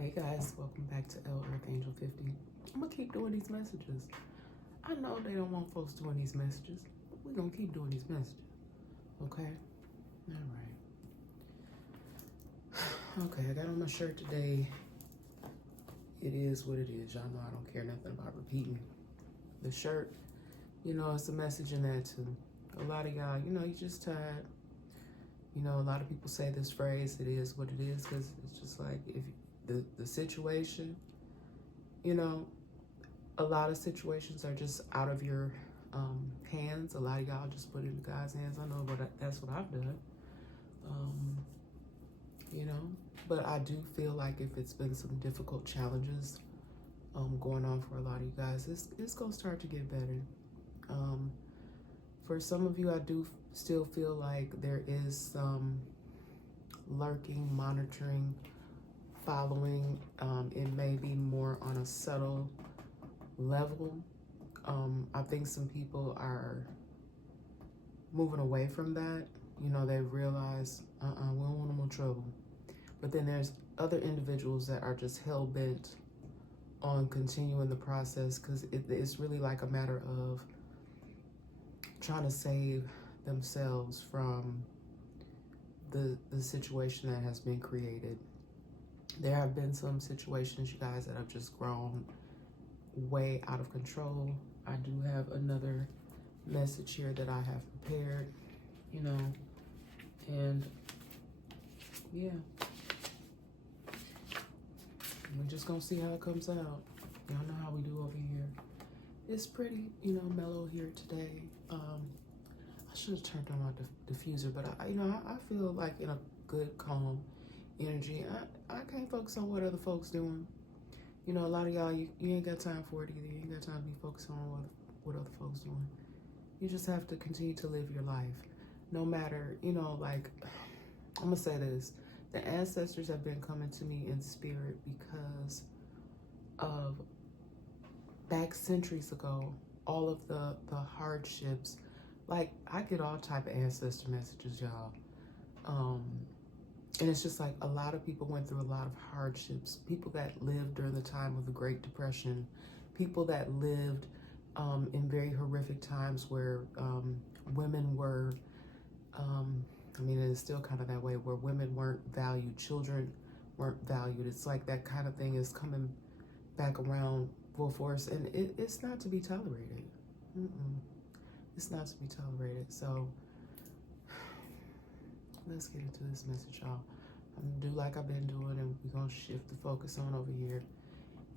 Hey guys, welcome back to L Earth Angel 50. I'm gonna keep doing these messages. I know they don't want folks doing these messages, but we're gonna keep doing these messages. Okay? Alright. Okay, I got on my shirt today. It is what it is. Y'all know I don't care nothing about repeating the shirt. You know, it's a message in that too. A lot of y'all, you know, you just tired. You know, a lot of people say this phrase, it is what it is, because it's just like if the situation, you know, a lot of situations are just out of your hands. A lot of y'all just put it in God's hands. I know, but that's what I've done. You know, but I do feel like if it's been some difficult challenges going on for a lot of you guys, it's gonna start to get better. For some of you, I do still feel like there is some lurking, monitoring, following. It may be more on a subtle level. I think some people are moving away from that. You know, they realize, we don't want no more trouble. But then there's other individuals that are just hell-bent on continuing the process because it's really like a matter of trying to save themselves from the situation that has been created. There have been some situations, you guys, that have just grown way out of control. I do have another message here that I have prepared, you know, and yeah, we're just gonna see how it comes out. Y'all know how we do over here. It's pretty, you know, mellow here today. I should have turned on my diffuser, but I feel like in a good, calm energy. I can't focus on what other folks doing. You know, a lot of y'all, you ain't got time for it either. You ain't got time to be focused on what other folks doing. You just have to continue to live your life. No matter, you know, like, I'm gonna say this. The ancestors have been coming to me in spirit because of back centuries ago, all of the hardships. Like, I get all type of ancestor messages, y'all. And it's just like a lot of people went through a lot of hardships. People that lived during the time of the Great Depression, people that lived in very horrific times where women were, I mean, it's still kind of that way, where women weren't valued, children weren't valued. It's like that kind of thing is coming back around full force, and it's not to be tolerated. It's not to be tolerated. So let's get into this message, y'all. I'm gonna do like I've been doing, and we're gonna shift the focus on over here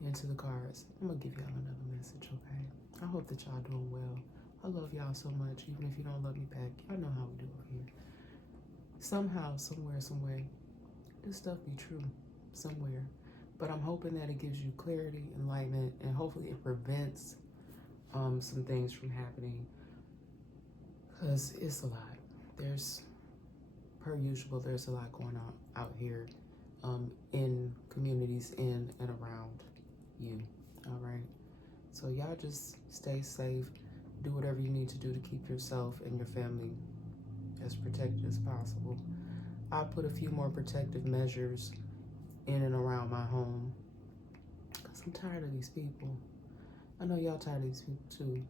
into the cards. I'm gonna give y'all another message, okay? I hope that y'all doing well. I love y'all so much, even if you don't love me back. Y'all know how we do over here. Somehow, somewhere, some way, this stuff be true somewhere. But I'm hoping that it gives you clarity, enlightenment, and hopefully it prevents some things from happening, because it's a lot. There's, per usual, there's a lot going on out here in communities in and around you. All right, so y'all just stay safe, do whatever you need to do to keep yourself and your family as protected as possible. I put a few more protective measures in and around my home because I'm tired of these people. I know y'all tired of these people too.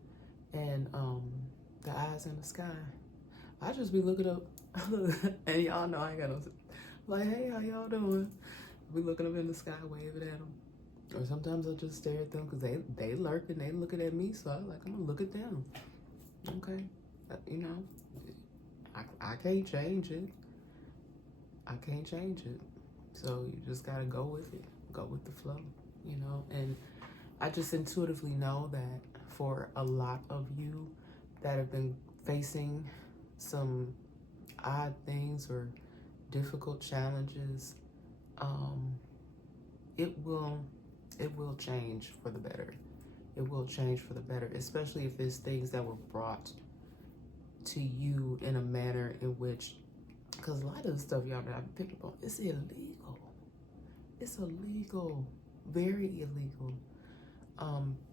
And the eyes in the sky, I just be looking up and y'all know I ain't got no, like, hey, how y'all doing? Be looking up in the sky, waving at them. Or sometimes I'll just stare at them because they lurking, they looking at me, so I'm like, I'm gonna look at them. Okay, you know, I can't change it. I can't change it. So you just gotta go with it, go with the flow, you know. And I just intuitively know that for a lot of you that have been facing some odd things or difficult challenges, it will change for the better. It will change for the better, especially if there's things that were brought to you in a manner in which, because a lot of the stuff y'all that I've picked up on, it's illegal. It's illegal, very illegal.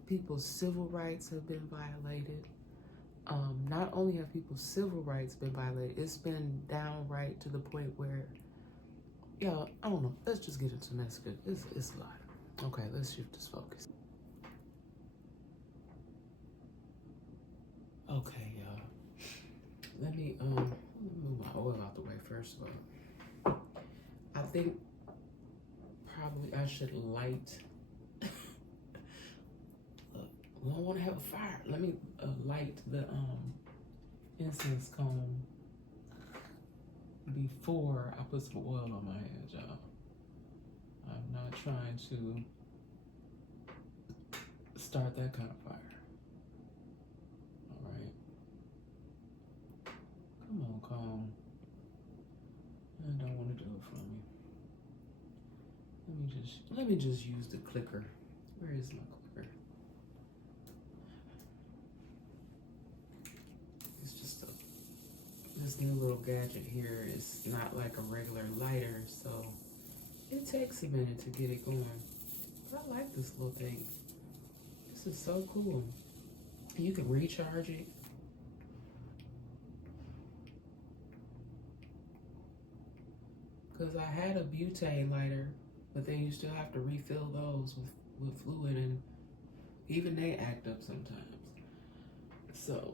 People's civil rights have been violated. Not only have people's civil rights been violated, it's been downright to the point where y'all, I don't know. Let's just get into Mexico. It's a lot. Okay, let's shift this focus. Okay, y'all. Let me move my oil out the way first of all. I think probably I should light. We don't want to have a fire. Let me light the incense cone before I put some oil on my hands, y'all. I'm not trying to start that kind of fire. All right. Come on, cone. I don't want to do it for me. Let me just use the clicker. Where is my clicker? It's just this new little gadget here is not like a regular lighter, so it takes a minute to get it going. But I like this little thing. This is so cool. You can recharge it. Because I had a butane lighter, but then you still have to refill those with fluid, and even they act up sometimes. So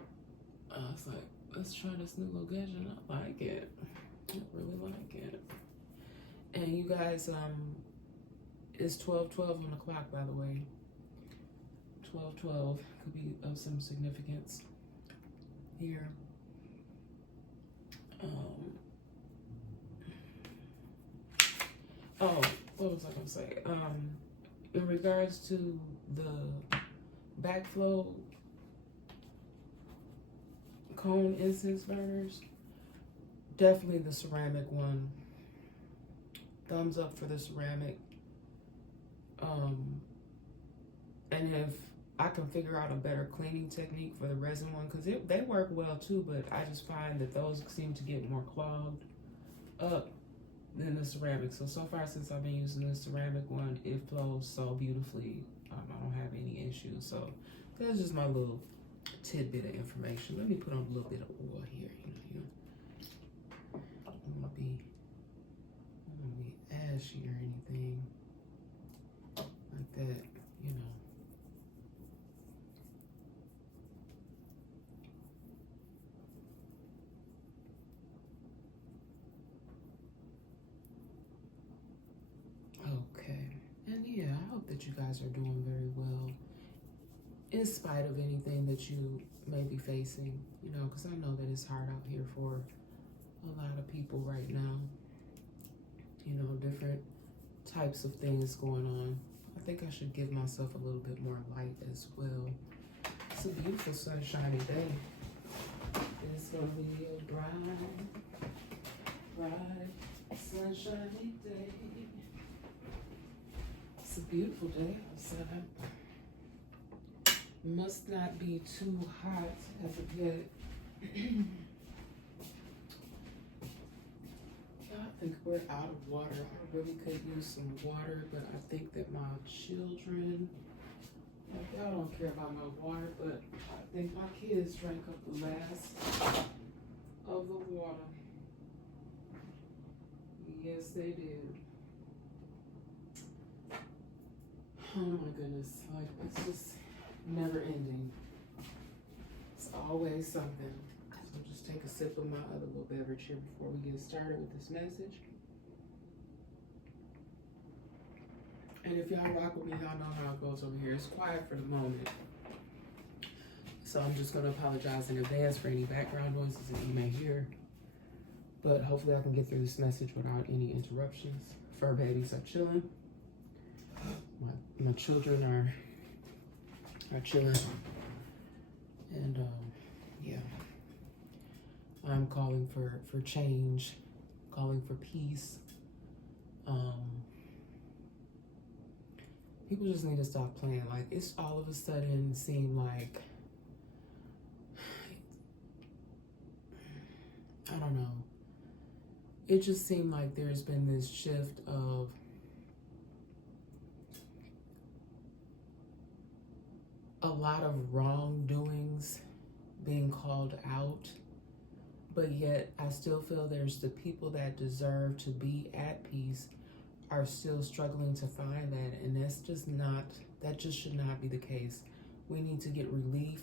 I was like, let's try this new little gadget. I like it. I really like it. And you guys, it's 12:12 on the clock, by the way. 12:12 could be of some significance here. Oh, what was I gonna say? In regards to the backflow cone incense burners, definitely the ceramic one. Thumbs up for the ceramic. And if I can figure out a better cleaning technique for the resin one, because they work well too, but I just find that those seem to get more clogged up than the ceramic. So far since I've been using the ceramic one, it flows so beautifully. I don't have any issues. So that's just my little tidbit of information. Let me put on a little bit of oil here. I don't want to be ashy or anything like that, you know. Okay, and yeah, I hope that you guys are doing very well in spite of anything that you may be facing, you know, because I know that it's hard out here for a lot of people right now. You know, different types of things going on. I think I should give myself a little bit more light as well. It's a beautiful sunshiny day. It's gonna be a bright, sunshiny day. It's a beautiful day outside. Must not be too hot as of yet. I think we're out of water. I really could use some water, but I think that my children, like, y'all don't care about my water, but I think my kids drank up the last of the water. Yes, they did. Oh my goodness, like, it's just never ending. It's always something. So just take a sip of my other little beverage here before we get started with this message. And if y'all rock with me, y'all know how it goes over here. It's quiet for the moment. So I'm just gonna apologize in advance for any background noises that you may hear. But hopefully I can get through this message without any interruptions. Fur babies are chilling. My children are chilling. And yeah. I'm calling for change, calling for peace. People just need to stop playing. Like, it's all of a sudden seem like, I don't know. It just seemed like there's been this shift of a lot of wrongdoings being called out but yet I still feel there's the people that deserve to be at peace are still struggling to find that, and that just should not be the case. We need to get relief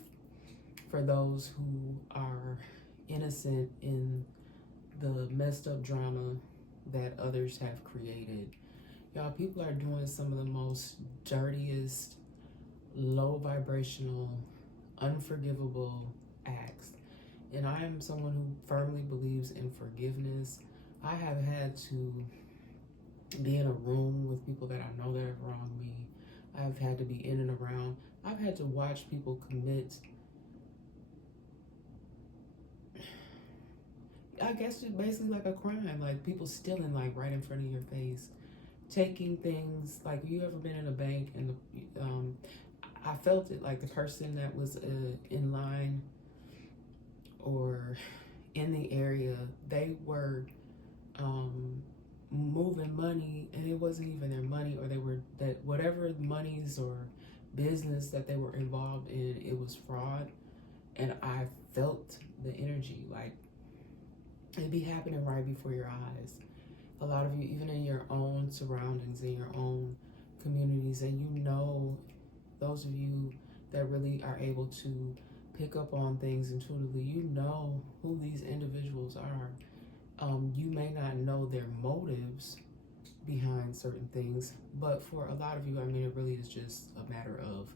for those who are innocent in the messed up drama that others have created. Y'all, people are doing some of the most dirtiest, low vibrational, unforgivable acts. And I am someone who firmly believes in forgiveness. I have had to be in a room with people that I know that have wronged me. I've had to be in and around. I've had to watch people commit, I guess it's basically like a crime, like people stealing like right in front of your face, taking things. Like, you ever been in a bank and I felt it, like the person that was in line or in the area, they were moving money, and it wasn't even their money, or they were that whatever monies or business that they were involved in, it was fraud. And I felt the energy, like it'd be happening right before your eyes. A lot of you, even in your own surroundings, in your own communities, and you know, those of you that really are able to pick up on things intuitively, you know who these individuals are. You may not know their motives behind certain things, but for a lot of you, I mean, it really is just a matter of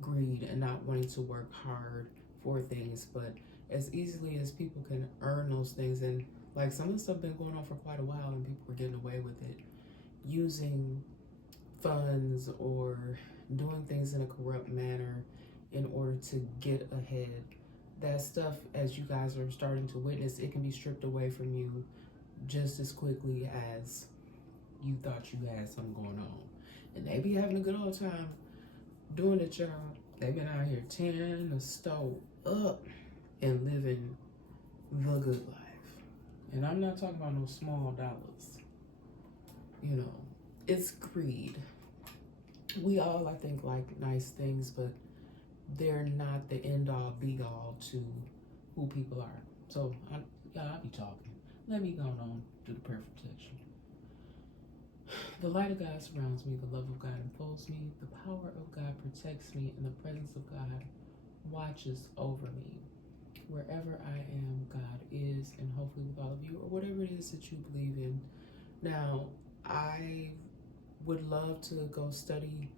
greed and not wanting to work hard for things. But as easily as people can earn those things, and like some of the stuff been going on for quite a while and people were getting away with it, using funds or doing things in a corrupt manner in order to get ahead. That stuff, as you guys are starting to witness, it can be stripped away from you just as quickly as you thought you had something going on. And they be having a good old time doing it, y'all. They've been out here tearing the stove up and living the good life. And I'm not talking about no small dollars. You know, it's greed. We all, I think, like nice things, but they're not the end all be all to who people are. So, I'll be talking. Let me go on to the prayer of protection. The light of God surrounds me, the love of God enfolds me, the power of God protects me, and the presence of God watches over me. Wherever I am, God is, and hopefully with all of you, or whatever it is that you believe in. Now, I would love to go study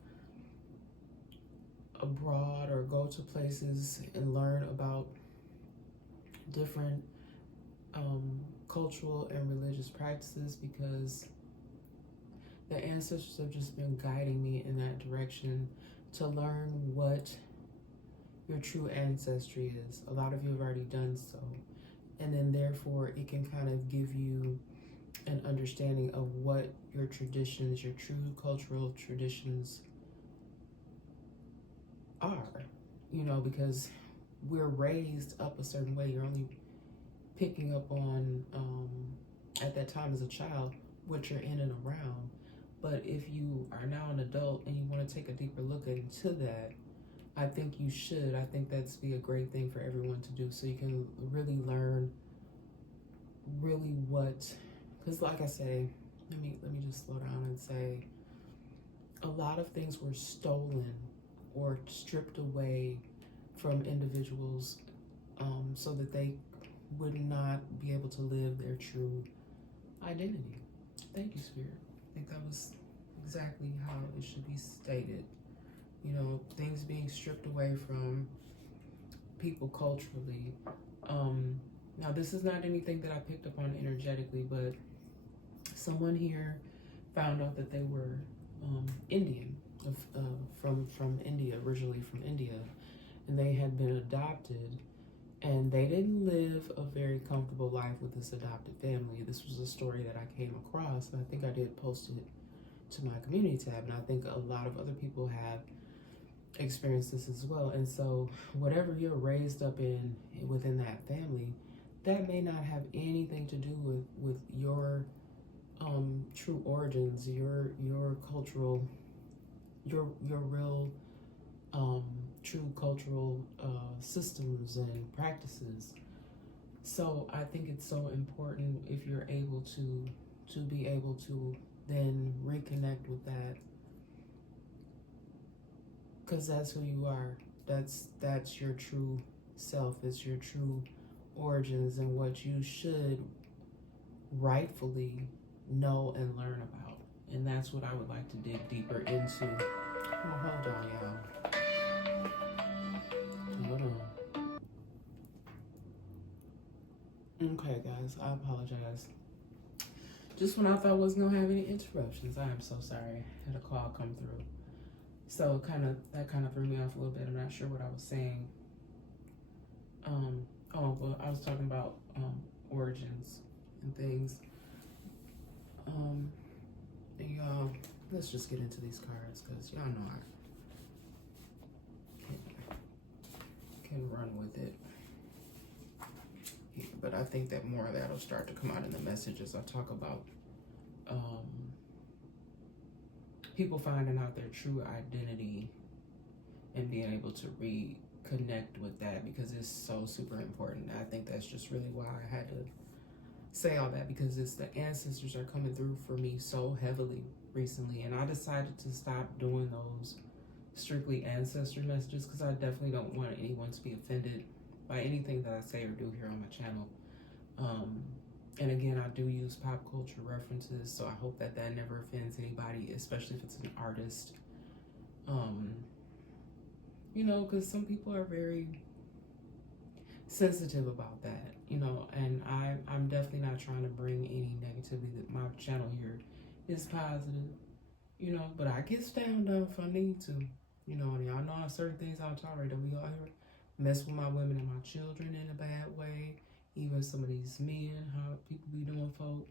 abroad or go to places and learn about different cultural and religious practices, because the ancestors have just been guiding me in that direction to learn what your true ancestry is. A lot of you have already done so, and then therefore it can kind of give you an understanding of what your traditions, your true cultural traditions are, you know, because we're raised up a certain way. You're only picking up on at that time as a child what you're in and around. But if you are now an adult and you want to take a deeper look into that, I think you should. I think that's be a great thing for everyone to do, so you can really learn really what, because like I say, let me just slow down and say, a lot of things were stolen or stripped away from individuals so that they would not be able to live their true identity. Thank you, Spirit. I think that was exactly how it should be stated. You know, things being stripped away from people culturally. Now, this is not anything that I picked up on energetically, but someone here found out that they were Indian, from India, originally from India, and they had been adopted, and they didn't live a very comfortable life with this adopted family. This was a story that I came across, and I think I did post it to my community tab, and I think a lot of other people have experienced this as well. And so whatever you're raised up in within that family, that may not have anything to do with your true origins, your cultural, your real true cultural systems and practices. So I think it's so important if you're able to be able to then reconnect with that, because that's who you are. That's your true self. It's your true origins and what you should rightfully know and learn about. And that's what I would like to dig deeper into. Oh, hold on, y'all. Hold on. Okay, guys, I apologize. Just when I thought I wasn't gonna have any interruptions, I am so sorry. I had a call come through. So that kind of threw me off a little bit. I'm not sure what I was saying. Well, I was talking about origins and things. And y'all, let's just get into these cards because y'all know I can run with it. Yeah, but I think that more of that will start to come out in the messages. I talk about people finding out their true identity and being able to reconnect with that, because it's so super important. I think that's just really why I had to say all that, because it's the ancestors are coming through for me so heavily recently, and I decided to stop doing those strictly ancestor messages because I definitely don't want anyone to be offended by anything that I say or do here on my channel. And again, I do use pop culture references, so I hope that that never offends anybody, especially if it's an artist. You know, because some people are very sensitive about that, you know, and I'm definitely not trying to bring any negativity. That my channel here is positive, you know, but I get stand up if I need to, you know, and y'all know I certain things I'll tolerate. Don't be out here mess with my women and my children in a bad way. Even some of these men, how people be doing folk.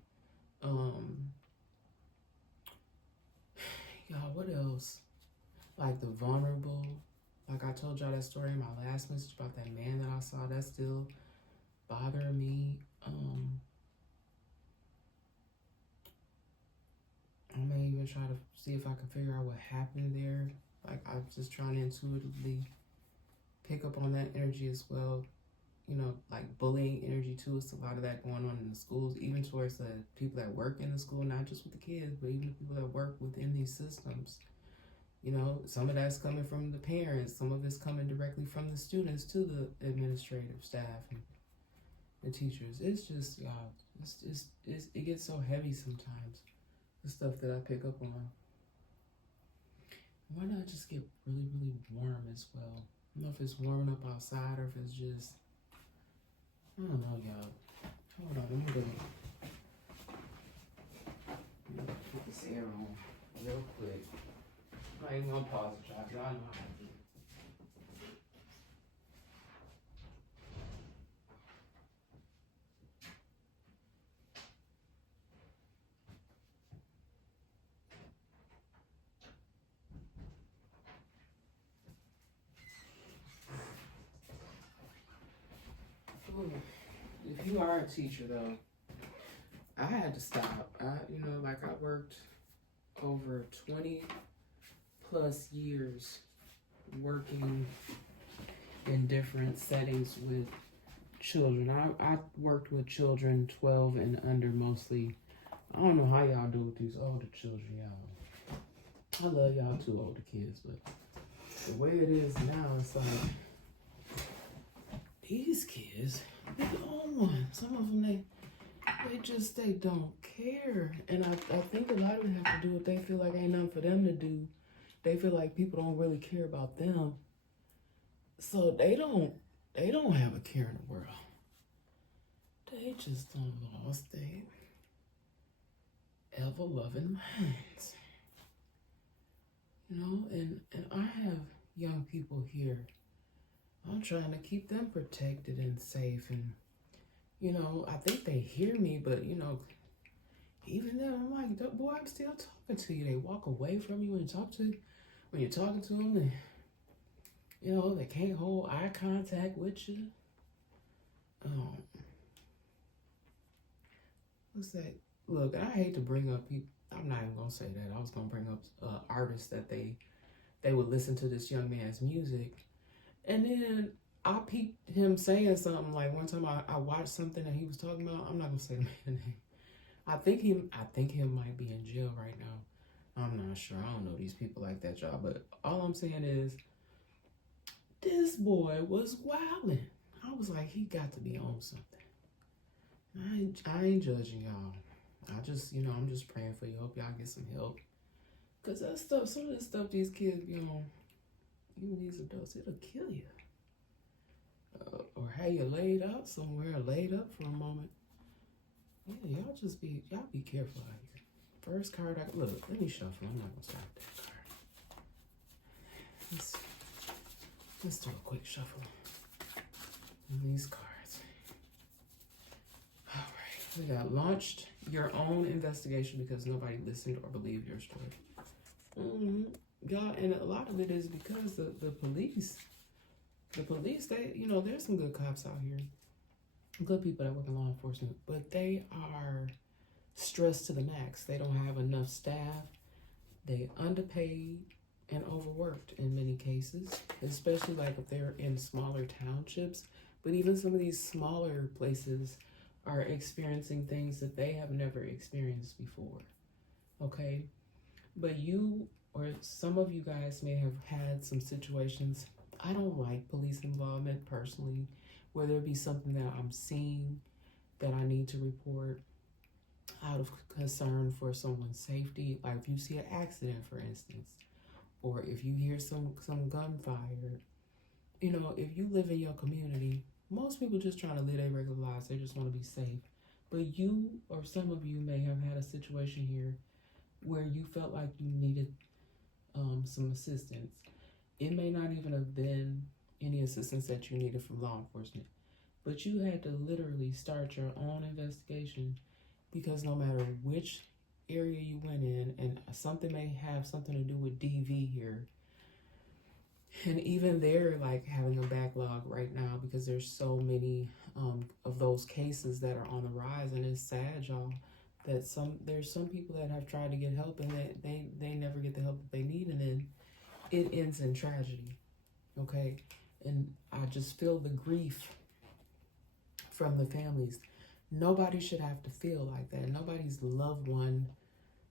Y'all, what else? Like the vulnerable. Like I told y'all that story in my last message about that man that I saw. That's still bothering me. I may even try to see if I can figure out what happened there. Like I'm just trying to intuitively pick up on that energy as well. You know, like bullying energy too. It's a lot of that going on in the schools, even towards the people that work in the school, not just with the kids, but even the people that work within these systems. You know, some of that's coming from the parents, some of it's coming directly from the students to the administrative staff and the teachers. It's just, y'all, it gets so heavy sometimes, the stuff that I pick up on. Why not just get really, really warm as well? I don't know if it's warming up outside or if it's just, I don't know, y'all. Hold on, let me put this air on real quick. I ain't gonna pause the job, y'all know how to do it. Ooh. If you are a teacher though, I had to stop. I worked over 20 plus years working in different settings with children. I worked with children 12 and under mostly. I don't know how y'all do with these older children, y'all. I love y'all too, older kids, but the way it is now, it's like these kids, they own one. Some of them, they don't care. And I think a lot of it has to do with they feel like ain't nothing for them to do. They feel like people don't really care about them. So they don't have a care in the world. They just don't lost their ever-loving minds. You know, and I have young people here. I'm trying to keep them protected and safe, and you know, I think they hear me, but you know, even then, I'm like, boy, I'm still talking to you. They walk away from you when you're talking to them, and you know, they can't hold eye contact with you. What's that? Look, I hate to bring up people. I'm not even gonna say that. I was gonna bring up artists that they would listen to this young man's music, and then I peeped him saying something like one time I watched something that he was talking about. I'm not gonna say the man's name. I think he might be in jail right now. I'm not sure. I don't know these people like that, y'all. But all I'm saying is this boy was wilding. I was like, he got to be on something. I ain't judging y'all. I just, I'm just praying for you. Hope y'all get some help. Cause that stuff, some of the stuff these kids be on, even these adults, it'll kill you. Or have you laid out somewhere, laid up for a moment. Yeah, y'all be careful out here. First card, look, let me shuffle. I'm not gonna start that card. Let's do a quick shuffle on these cards. All right, we got launched your own investigation because nobody listened or believed your story. God, and a lot of it is because the police, they, there's some good cops out here, good people that work in law enforcement, but they are stressed to the max. They don't have enough staff. They underpaid and overworked in many cases, especially like if they're in smaller townships. But even some of these smaller places are experiencing things that they have never experienced before. Okay? But you or some of you guys may have had some situations. I don't like police involvement personally, whether it be something that I'm seeing that I need to report out of concern for someone's safety. Like if you see an accident, for instance, or if you hear some gunfire, if you live in your community, most people just trying to live their regular lives. They just want to be safe. But you or some of you may have had a situation here where you felt like you needed some assistance. It may not even have been any assistance that you needed from law enforcement, but you had to literally start your own investigation because no matter which area you went in, and something may have something to do with DV here, and even they're like having a backlog right now because there's so many of those cases that are on the rise, and it's sad, y'all, that there's some people that have tried to get help and they never get the help that they need, and then it ends in tragedy. Okay, and I just feel the grief from the families. Nobody should have to feel like that. Nobody's loved one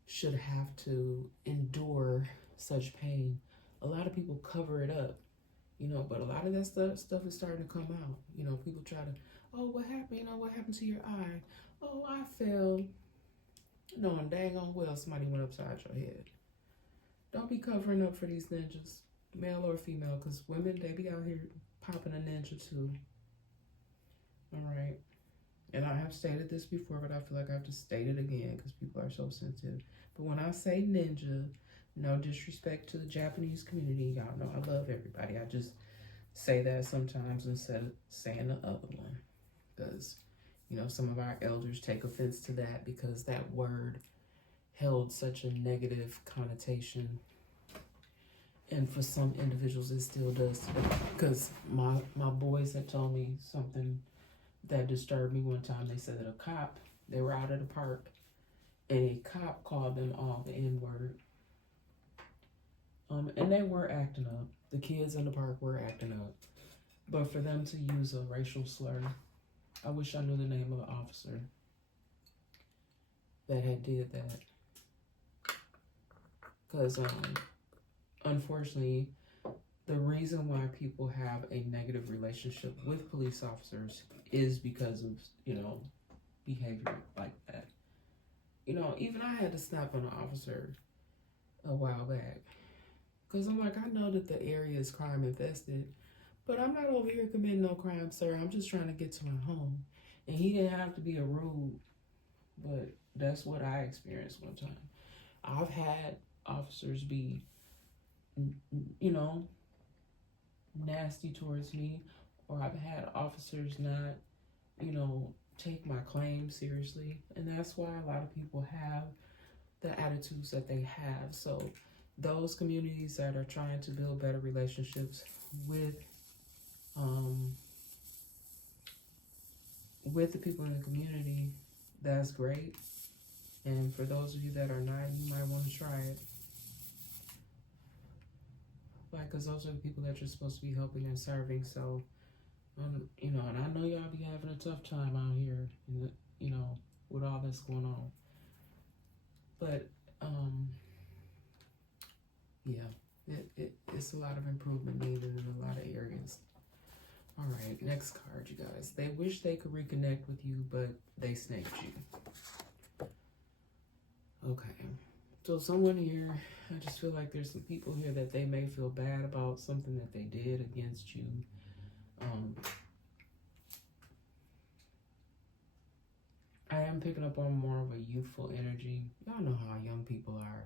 should have to endure such pain. A lot of people cover it up, but a lot of that stuff is starting to come out. People try to, oh, what happened? What happened to your eye? Oh, I fell. Knowing dang on well somebody went upside your head. Don't be covering up for these ninjas, male or female, because women, they be out here popping a ninja too. All right. And I have stated this before, but I feel like I have to state it again because people are so sensitive. But when I say ninja, no disrespect to the Japanese community. Y'all know I love everybody. I just say that sometimes instead of saying the other one. Because, some of our elders take offense to that because that word held such a negative connotation. And for some individuals, it still does today. Because my boys had told me something that disturbed me one time. They said that they were out at a park, and a cop called them all the N-word. And they were acting up. The kids in the park were acting up. But for them to use a racial slur, I wish I knew the name of the officer that had did that. Because unfortunately, the reason why people have a negative relationship with police officers is because of, behavior like that. Even I had to snap on an officer a while back. Because I'm like, I know that the area is crime infested, but I'm not over here committing no crime, sir. I'm just trying to get to my home. And he didn't have to be a rude, but that's what I experienced one time. I've had officers be, nasty towards me, or I've had officers not, take my claim seriously. And that's why a lot of people have the attitudes that they have. So those communities that are trying to build better relationships with the people in the community, that's great. And for those of you that are not, you might want to try it. Like, because those are the people that you're supposed to be helping and serving. So You know, and I know y'all be having a tough time out here, you know, with all this going on. But yeah, it's a lot of improvement needed in a lot of areas. All right, next card, you guys. They wish they could reconnect with you, but they snaked you. Okay, so someone here, I just feel like there's some people here that they may feel bad about something that they did against you. I am picking up on more of a youthful energy. Y'all know how young people are.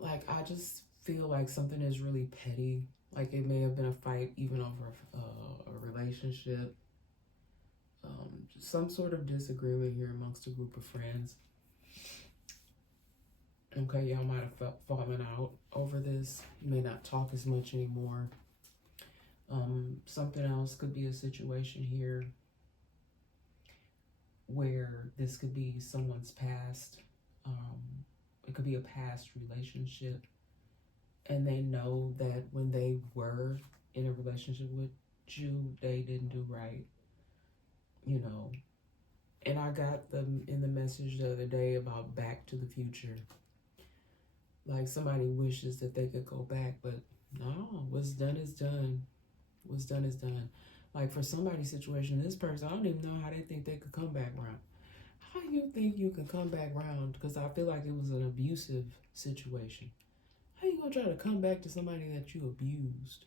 Like, I just feel like something is really petty. Like, it may have been a fight even over a relationship. Some sort of disagreement here amongst a group of friends. Okay, y'all might have fallen out over this. You may not talk as much anymore. Something else could be a situation here where this could be someone's past. It could be a past relationship, and they know that when they were in a relationship with you, they didn't do right, you know. And I got them in the message the other day about Back to the Future. Like, somebody wishes that they could go back, but no, what's done is done. What's done is done. Like, for somebody's situation, this person, I don't even know how they think they could come back around. How do you think you can come back around? Because I feel like it was an abusive situation. How you gonna try to come back to somebody that you abused?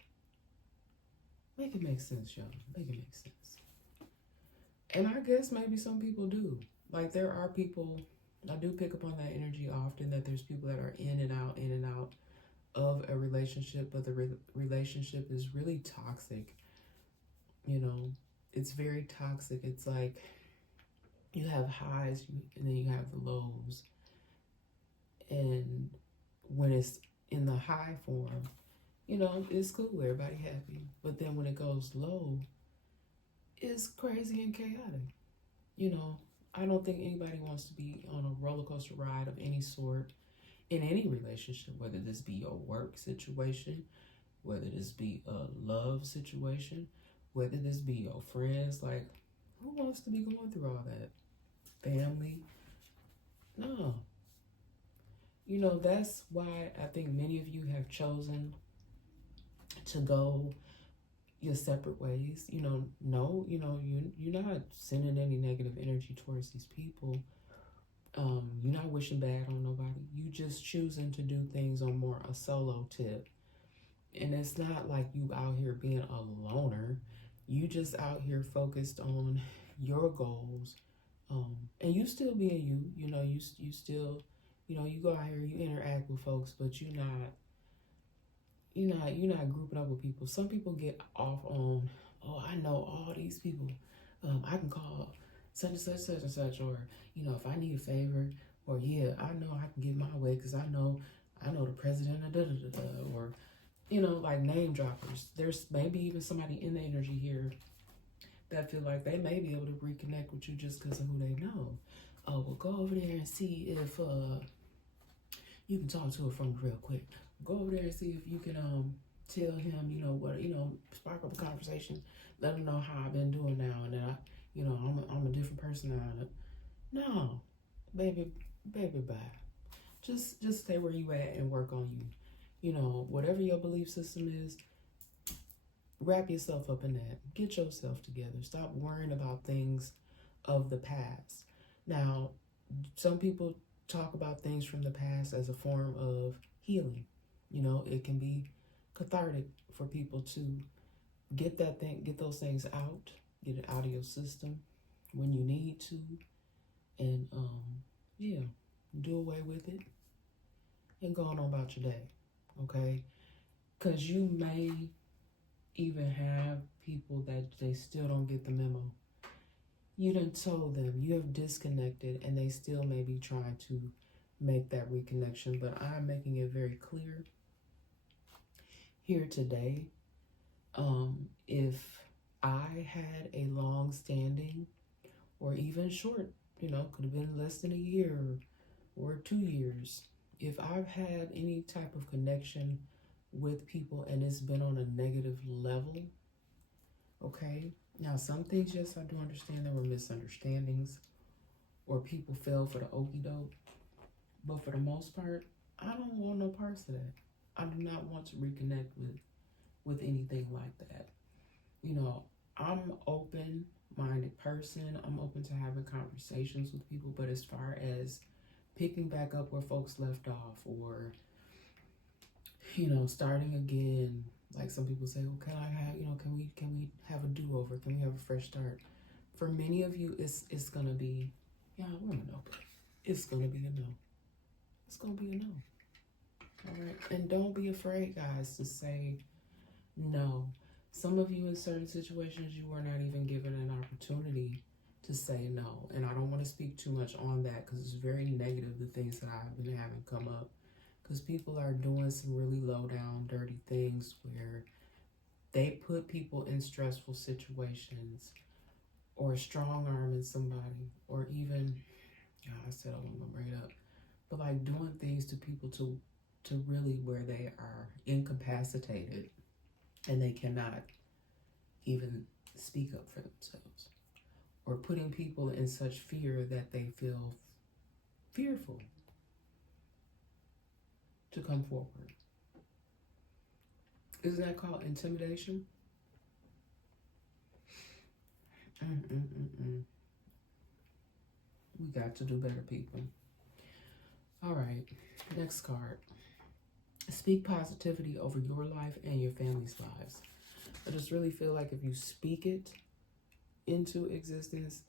Make it make sense, y'all. Make it make sense. And I guess maybe some people do. Like, there are people, I do pick up on that energy often, that there's people that are in and out of a relationship, but the relationship is really toxic. You know, it's very toxic. It's like you have highs and then you have the lows. And when it's in the high form, you know, it's cool, everybody happy. But then when it goes low, it's crazy and chaotic. You know, I don't think anybody wants to be on a roller coaster ride of any sort in any relationship, whether this be a work situation, whether this be a love situation, whether this be your friends. Like, who wants to be going through all that? Family? No. You know, that's why I think many of you have chosen to go your separate ways. You know, no, you're not sending any negative energy towards these people. You're not wishing bad on nobody. You just choosing to do things on more a solo tip. And it's not like you out here being a loner. You just out here focused on your goals. And you still being you. You know, you still, you know, you go out here, you interact with folks, but you're not grouping up with people. Some people get off on, oh, I know all these people. I can call such and such, such and such, or you know, if I need a favor, or yeah, I know I can get my way because I know the president of da da da da, or you know, like name droppers. There's maybe even somebody in the energy here that feel like they may be able to reconnect with you just because of who they know. Oh, well, go over there and see if you can talk to her from real quick. Go over there and see if you can tell him, you know, what, you know, spark up a conversation. Let him know how I've been doing now, and that I'm a different person now. No, baby, bye. Just stay where you at and work on you. You know, whatever your belief system is, wrap yourself up in that. Get yourself together. Stop worrying about things of the past. Now, some people talk about things from the past as a form of healing. You know, it can be cathartic for people to get those things out, get it out of your system when you need to, and yeah, do away with it and go on about your day, okay? Because you may even have people that they still don't get the memo. You done told them, you have disconnected, and they still may be trying to make that reconnection. But I'm making it very clear here today. If I had a long standing or even short, you know, could have been less than a year or 2 years, if I've had any type of connection with people and it's been on a negative level, Okay? Now, some things, yes, I do understand there were misunderstandings or people fell for the okie doke. But for the most part, I don't want no parts of that. I do not want to reconnect with anything like that. You know, I'm open minded person. I'm open to having conversations with people, but as far as picking back up where folks left off or, you know, starting again, like some people say, oh, can I have, you know, can we have a do-over? Can we have a fresh start? For many of you, it's gonna be, yeah, I wanna know, but it's gonna be a no. It's gonna be a no. All right. And don't be afraid, guys, to say no. Some of you in certain situations, you were not even given an opportunity to say no. And I don't want to speak too much on that because it's very negative, the things that I've been having come up. Because people are doing some really low down, dirty things where they put people in stressful situations or strong arming somebody or even, I said I wasn't going to bring it up, but like doing things to people to really where they are incapacitated and they cannot even speak up for themselves, or putting people in such fear that they feel fearful to come forward. Isn't that called intimidation? We got to do better, people. All right, next card. Speak positivity over your life and your family's lives. I just really feel like if you speak it into existence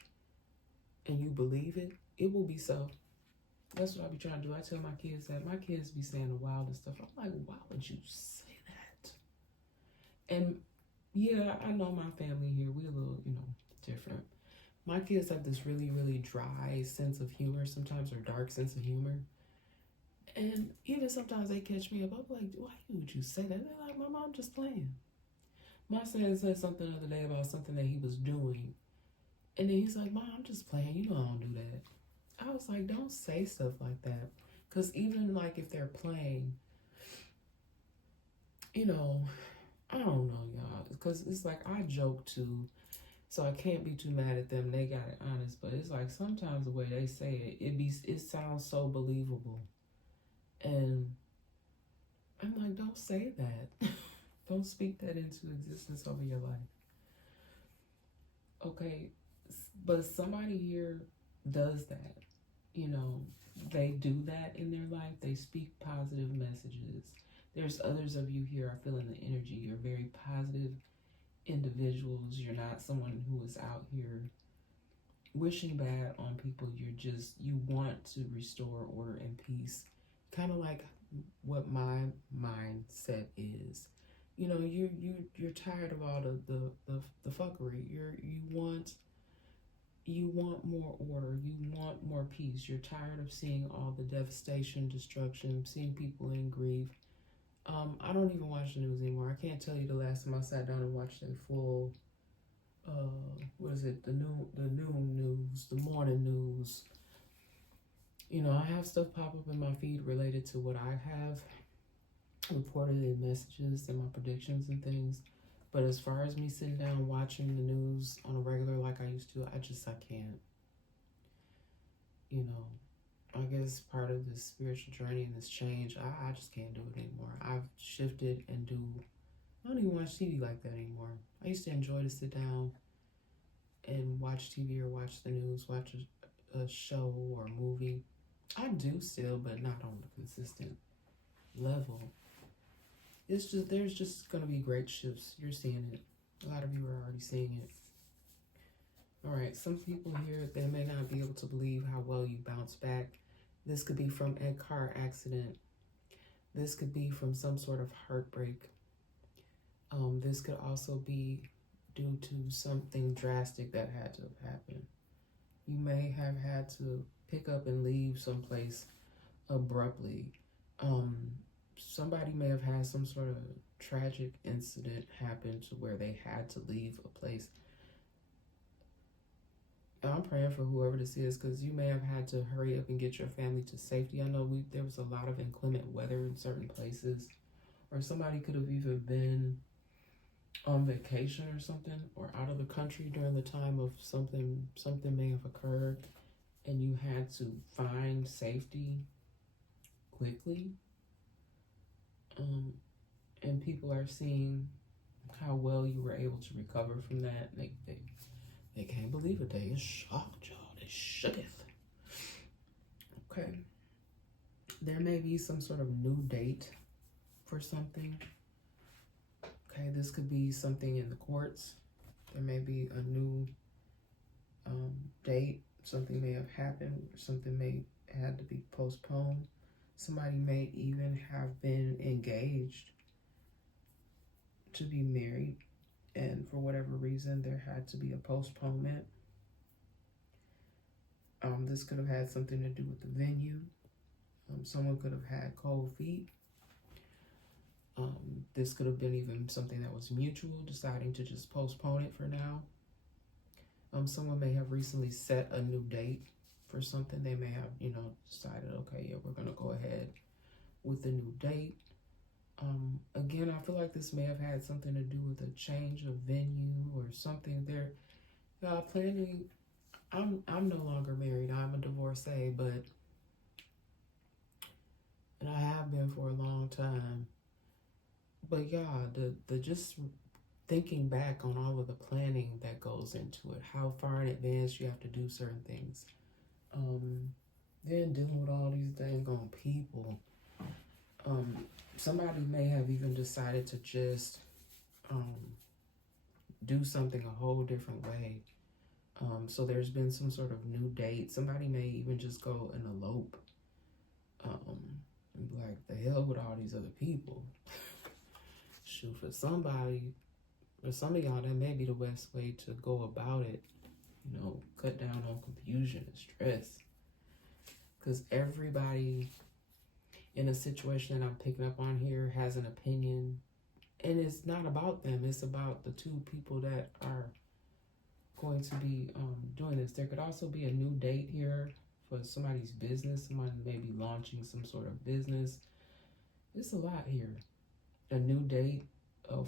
and you believe it, it will be so. That's what I be trying to do. I tell my kids that. My kids be saying the wildest stuff. I'm like, why would you say that? And yeah, I know my family here, we a little, you know, different. My kids have this really, really dry sense of humor sometimes, or dark sense of humor. And even sometimes they catch me up. I'm like, why would you say that? They're like, Mama, I'm just playing. My son said something the other day about something that he was doing. And then he's like, Mom, I'm just playing. You know I don't do that. I was like, don't say stuff like that. Because even like if they're playing, you know, I don't know, y'all. Because it's like I joke too. So I can't be too mad at them. They got it honest. But it's like sometimes the way they say it, it sounds so believable. And I'm like, don't say that. Don't speak that into existence over your life. Okay, but somebody here does that. You know, they do that in their life. They speak positive messages. There's others of you here are feeling the energy. You're very positive individuals. You're not someone who is out here wishing bad on people. You want to restore order and peace. Kind of like what my mindset is. You know, you're tired of all the fuckery. You want more order. You want more peace. You're tired of seeing all the devastation, destruction, seeing people in grief. I don't even watch the news anymore. I can't tell you the last time I sat down and watched a full, what is it? The noon news, the morning news. You know, I have stuff pop up in my feed related to what I have reported in messages and my predictions and things. But as far as me sitting down watching the news on a regular like I used to, I can't. You know, I guess part of this spiritual journey and this change, I just can't do it anymore. I've shifted and I don't even watch TV like that anymore. I used to enjoy to sit down and watch TV or watch the news, watch a show or a movie. I do still, but not on a consistent level. It's just, there's just going to be great shifts. You're seeing it. A lot of you are already seeing it. All right, some people here, they may not be able to believe how well you bounce back. This could be from a car accident. This could be from some sort of heartbreak. This could also be due to something drastic that had to have happened. You may have had to pick up and leave someplace abruptly. Somebody may have had some sort of tragic incident happen to where they had to leave a place. I'm praying for whoever this is, because you may have had to hurry up and get your family to safety. I know there was a lot of inclement weather in certain places, or somebody could have even been on vacation or something, or out of the country during the time of something may have occurred, and you had to find safety quickly. And people are seeing how well you were able to recover from that. They can't believe it. They are shocked, y'all. They shooketh. Okay. There may be some sort of new date for something. Okay, this could be something in the courts. There may be a new date. Something may have happened. Something may had to be postponed. Somebody may even have been engaged to be married, and for whatever reason, there had to be a postponement. This could have had something to do with the venue. Someone could have had cold feet. This could have been even something that was mutual, deciding to just postpone it for now. Someone may have recently set a new date for something. They may have, decided, okay, yeah, we're going to go ahead with the new date. Again, I feel like this may have had something to do with a change of venue or something. Y'all planning. I'm no longer married. I'm a divorcee, and I have been for a long time. But yeah, the just thinking back on all of the planning that goes into it, how far in advance you have to do certain things. Then dealing with all these dang on people. Somebody may have even decided to just do something a whole different way. So there's been some sort of new date. Somebody may even just go and elope. And be like, the hell with all these other people. Shoot, for some of y'all, that may be the best way to go about it. Cut down on confusion and stress. Because everybody in a situation that I'm picking up on here has an opinion. And it's not about them. It's about the two people that are going to be doing this. There could also be a new date here for somebody's business. Someone may be launching some sort of business. It's a lot here. A new date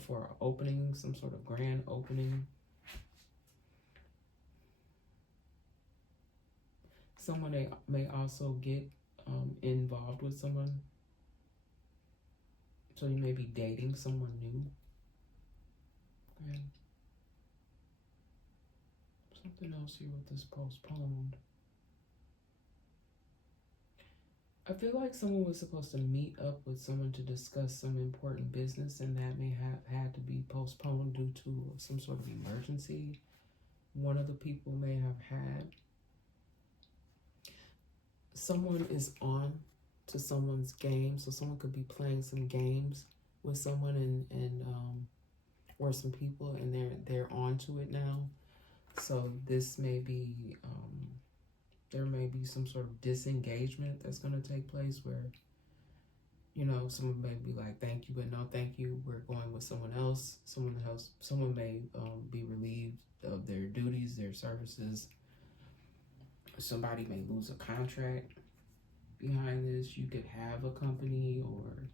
for opening, some sort of grand opening. Someone may also get involved with someone. So you may be dating someone new. Okay. Something else here with this postponed. I feel like someone was supposed to meet up with someone to discuss some important business, and that may have had to be postponed due to some sort of emergency one of the people may have had. Someone is on to someone's game, so someone could be playing some games with someone and or some people, and they're on to it now. So this may be there may be some sort of disengagement that's going to take place where, someone may be like, thank you, but no thank you, we're going with someone else. Someone may be relieved of their duties, their services. Somebody may lose a contract behind this. You could have a company, or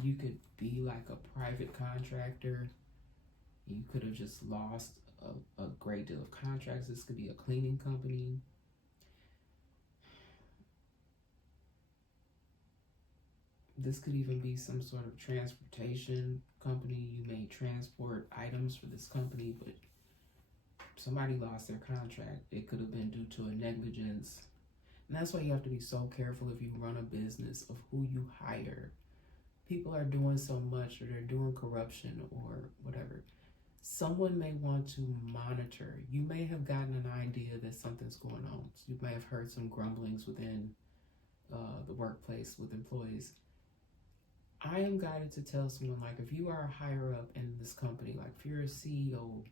you could be like a private contractor. You could have just lost a great deal of contracts. This could be a cleaning company. This could even be some sort of transportation company. You may transport items for this company, but somebody lost their contract. It could have been due to a negligence. And that's why you have to be so careful if you run a business of who you hire. People are doing so much, or they're doing corruption or whatever. Someone may want to monitor. You may have gotten an idea that something's going on. So you may have heard some grumblings within the workplace with employees. I am guided to tell someone, like, if you are a higher up in this company, like if you're a CEO,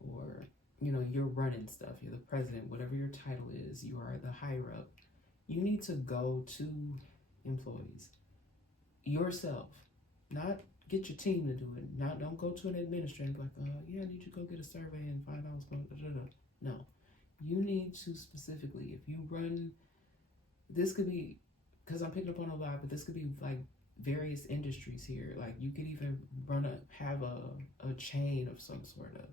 or you're running stuff, you're the president, whatever your title is, you are the higher up, you need to go to employees yourself, not get your team to do it. Don't go to an administrator and be like, yeah, I need you to go get a survey and find out what's going on. No, you need to specifically, if you run, this could be, because I'm picking up on a lot, but this could be like various industries here. Like you could even have a chain of some sort of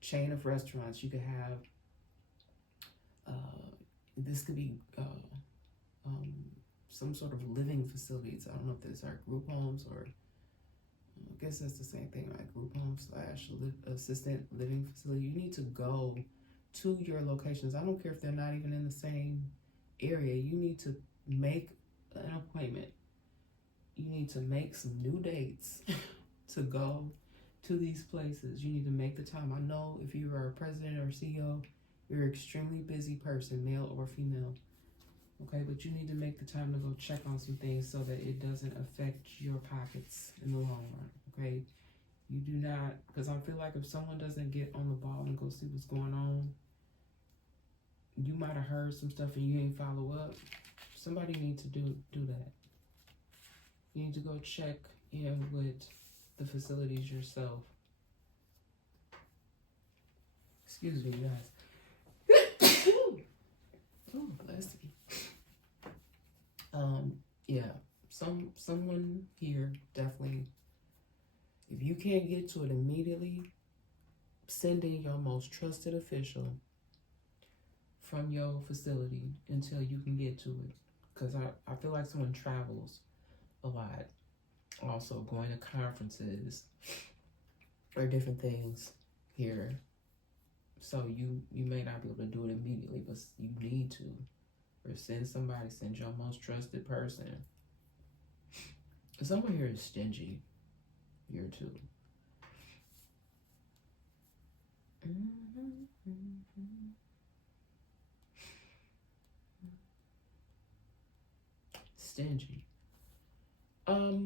chain of restaurants. You could have this could be um, some sort of living facilities. I don't know if these are group homes or I guess that's the same thing, like group home slash assistant living facility. You need to go to your locations. I don't care if they're not even in the same area. You need to make an appointment. You need to make some new dates to go to these places. You need to make the time. I know if you are a president or CEO, you're an extremely busy person, male or female. Okay, but you need to make the time to go check on some things so that it doesn't affect your pockets in the long run. Okay, you do not, because I feel like if someone doesn't get on the ball and go see what's going on, you might have heard some stuff and you ain't follow up. Somebody needs to do that. You need to go check in with the facilities yourself. Excuse me, guys. Oh, bless me. Yeah, someone here definitely. If you can't get to it immediately, send in your most trusted official from your facility until you can get to it. Because I feel like someone travels a lot. Also going to conferences or different things here. So you may not be able to do it immediately, but you need to. Or send your most trusted person. Someone here is stingy here too. Stingy. I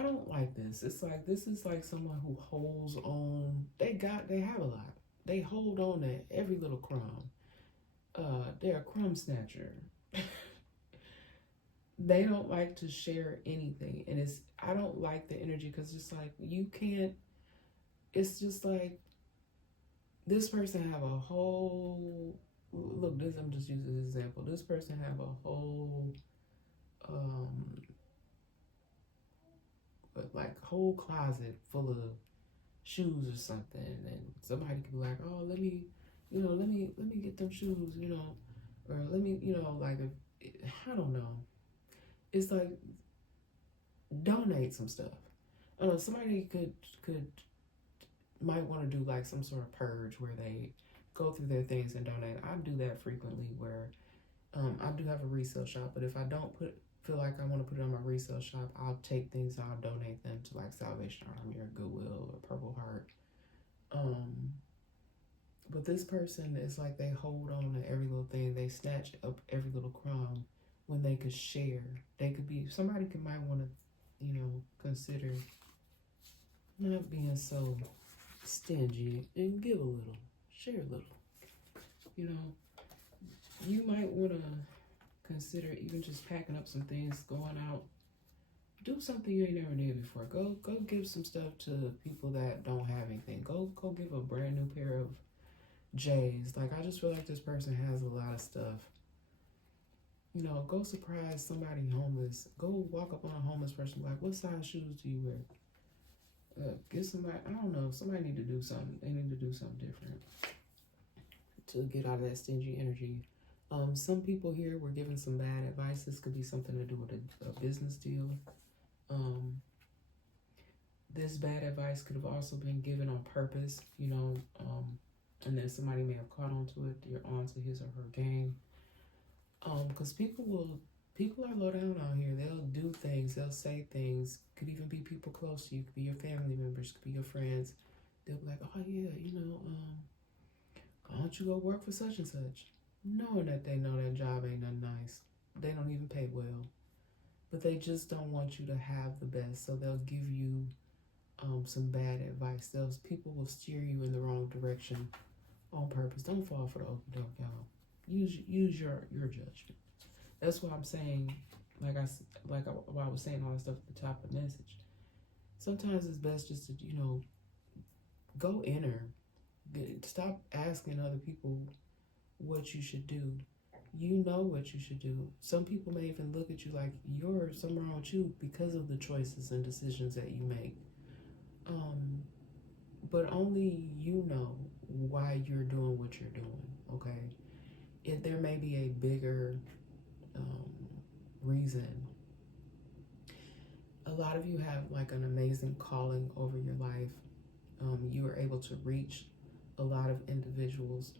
don't like this. It's like this is like someone who holds on. They have a lot. They hold on to every little crumb. They're a crumb snatcher. They don't like to share anything, and I don't like the energy because it's like you can't. It's just like this person have a whole. Look, this I'm just using this example. This person have a whole whole closet full of shoes or something, and somebody could be like, oh, let me get them shoes, or let me, like, I don't know. It's like, donate some stuff. I don't know, somebody might want to do like some sort of purge where they go through their things and donate. I do that frequently where I do have a resale shop, but if I don't feel like I want to put it on my resale shop, I'll take things, I'll donate them to like Salvation Army or Goodwill or Purple Heart. But this person is like they hold on to every little thing, they snatch up every little crumb when they could share. They could be somebody might want to, consider not being so stingy and give a little, share a little. You might want to consider even just packing up some things, going out, do something you ain't never did before. Go give some stuff to people that don't have anything. Go give a brand new pair of J's. Like, I just feel like this person has a lot of stuff. Go surprise somebody homeless. Go walk up on a homeless person like, what size shoes do you wear? Give somebody, I don't know, somebody need to do something. They need to do something different to get out of that stingy energy. Some people here were given some bad advice. This could be something to do with a business deal. This bad advice could have also been given on purpose, and then somebody may have caught on to it. You're on to his or her game. Because people are low down out here. They'll do things, they'll say things. Could even be people close to you, could be your family members, could be your friends. They'll be like, oh yeah, why don't you go work for such and such? Knowing that they know that job ain't nothing nice. They don't even pay well. But they just don't want you to have the best. So they'll give you some bad advice. Those people will steer you in the wrong direction on purpose. Don't fall for the okie doke, y'all. Use your judgment. That's why I'm saying, like I was saying all that stuff at the top of the message. Sometimes it's best just to, go inner. Stop asking other people what you should do. You know what you should do. Some people may even look at you like you're something wrong with you because of the choices and decisions that you make. Um, but only you know why you're doing what you're doing, okay? There may be a bigger um, reason. A lot of you have like an amazing calling over your life. You are able to reach a lot of individuals,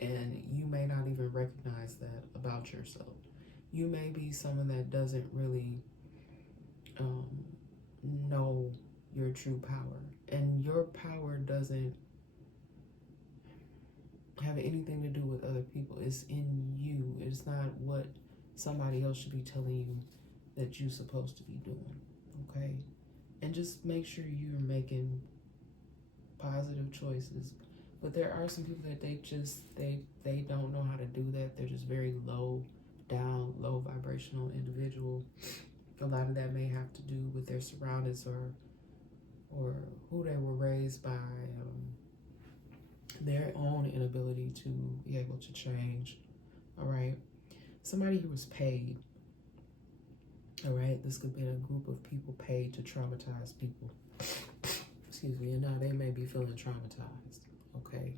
and you may not even recognize that about yourself. You may be someone that doesn't really um, know your true power, and your power doesn't have anything to do with other people. It's in you. It's not what somebody else should be telling you that you're supposed to be doing, okay? And just make sure you're making positive choices. But there are some people that they don't know how to do that. They're just very low down, low vibrational individual. A lot of that may have to do with their surroundings or who they were raised by, their own inability to be able to change. All right, somebody who was paid. All right, this could be a group of people paid to traumatize people. Excuse me, and now they may be feeling traumatized. Okay.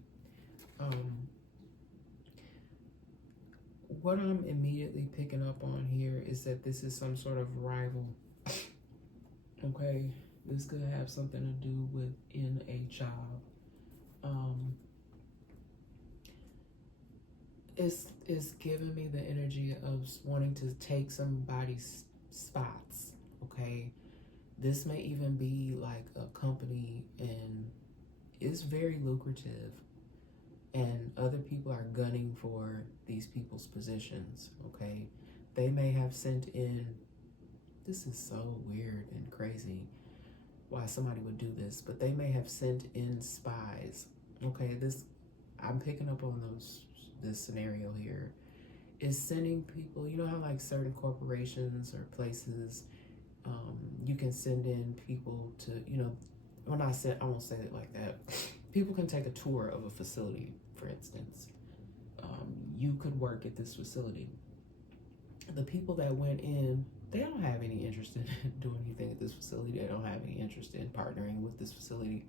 What I'm immediately picking up on here is that this is some sort of rival. Okay, this could have something to do with in a job. It's giving me the energy of wanting to take somebody's spots. Okay, this may even be like a company, and it's very lucrative, and other people are gunning for these people's positions. Okay, they may have sent in, this is so weird and crazy why somebody would do this, but they may have sent in spies. Okay, this, I'm picking up on this scenario here is sending people, you know how like certain corporations or places, you can send in people to, when I won't say it like that. People can take a tour of a facility, for instance. You could work at this facility. The people that went in, they don't have any interest in doing anything at this facility. They don't have any interest in partnering with this facility.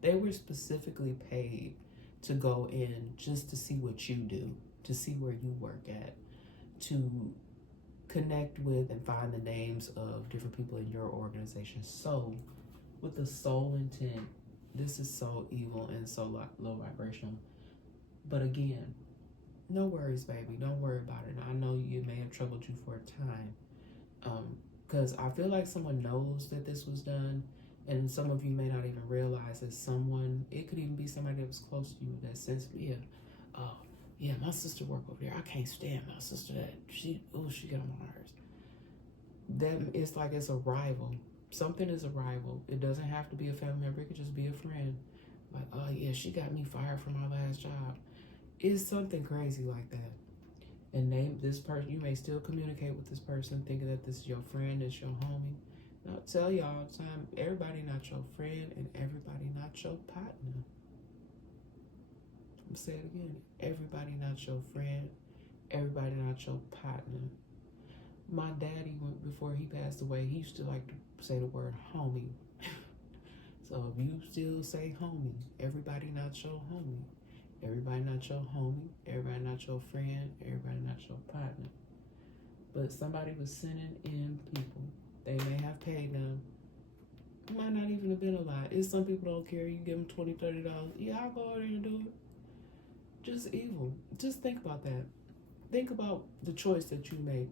They were specifically paid to go in just to see what you do, to see where you work at, to connect with and find the names of different people in your organization. So, with the sole intent, this is so evil and so low vibrational. But again, no worries, baby. Don't worry about it. I know you may have troubled you for a time. Because I feel like someone knows that this was done, and some of you may not even realize that someone, it could even be somebody that was close to you in that sense. Yeah, my sister worked over there. I can't stand my sister. That she got on my nerves. That it's like it's a rival. Something is a rival. It doesn't have to be a family member. It could just be a friend. Like, oh yeah, she got me fired from my last job. It's something crazy like that. And name this person. You may still communicate with this person, thinking that this is your friend, it's your homie. Now, tell y'all all the time, everybody not your friend and everybody not your partner. I'm say it again. Everybody not your friend, everybody not your partner. My daddy, before he passed away, he used to like to say the word homie. So if you still say homie, everybody not your homie. Everybody not your homie, everybody not your friend, everybody not your partner. But somebody was sending in people. They may have paid them. It might not even have been a lot. It's some people don't care. You give them $20, $30. Yeah, I'll go over there and do it. Just evil. Just think about that. Think about the choice that you make.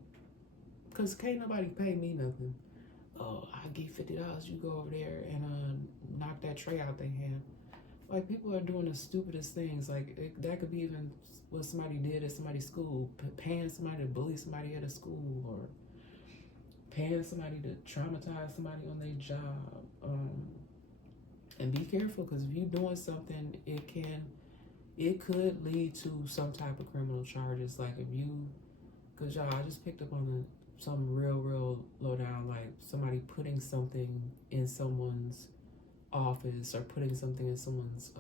Because can't nobody pay me nothing. Oh, I give $50. You go over there and knock that tray out their hand. Like, people are doing the stupidest things. Like, that could be even what somebody did at somebody's school, paying somebody to bully somebody at a school, or paying somebody to traumatize somebody on their job. And be careful, because if you're doing something, it could lead to some type of criminal charges. Like, because y'all, I just picked up on some real low down, like somebody putting something in someone's office or putting something in someone's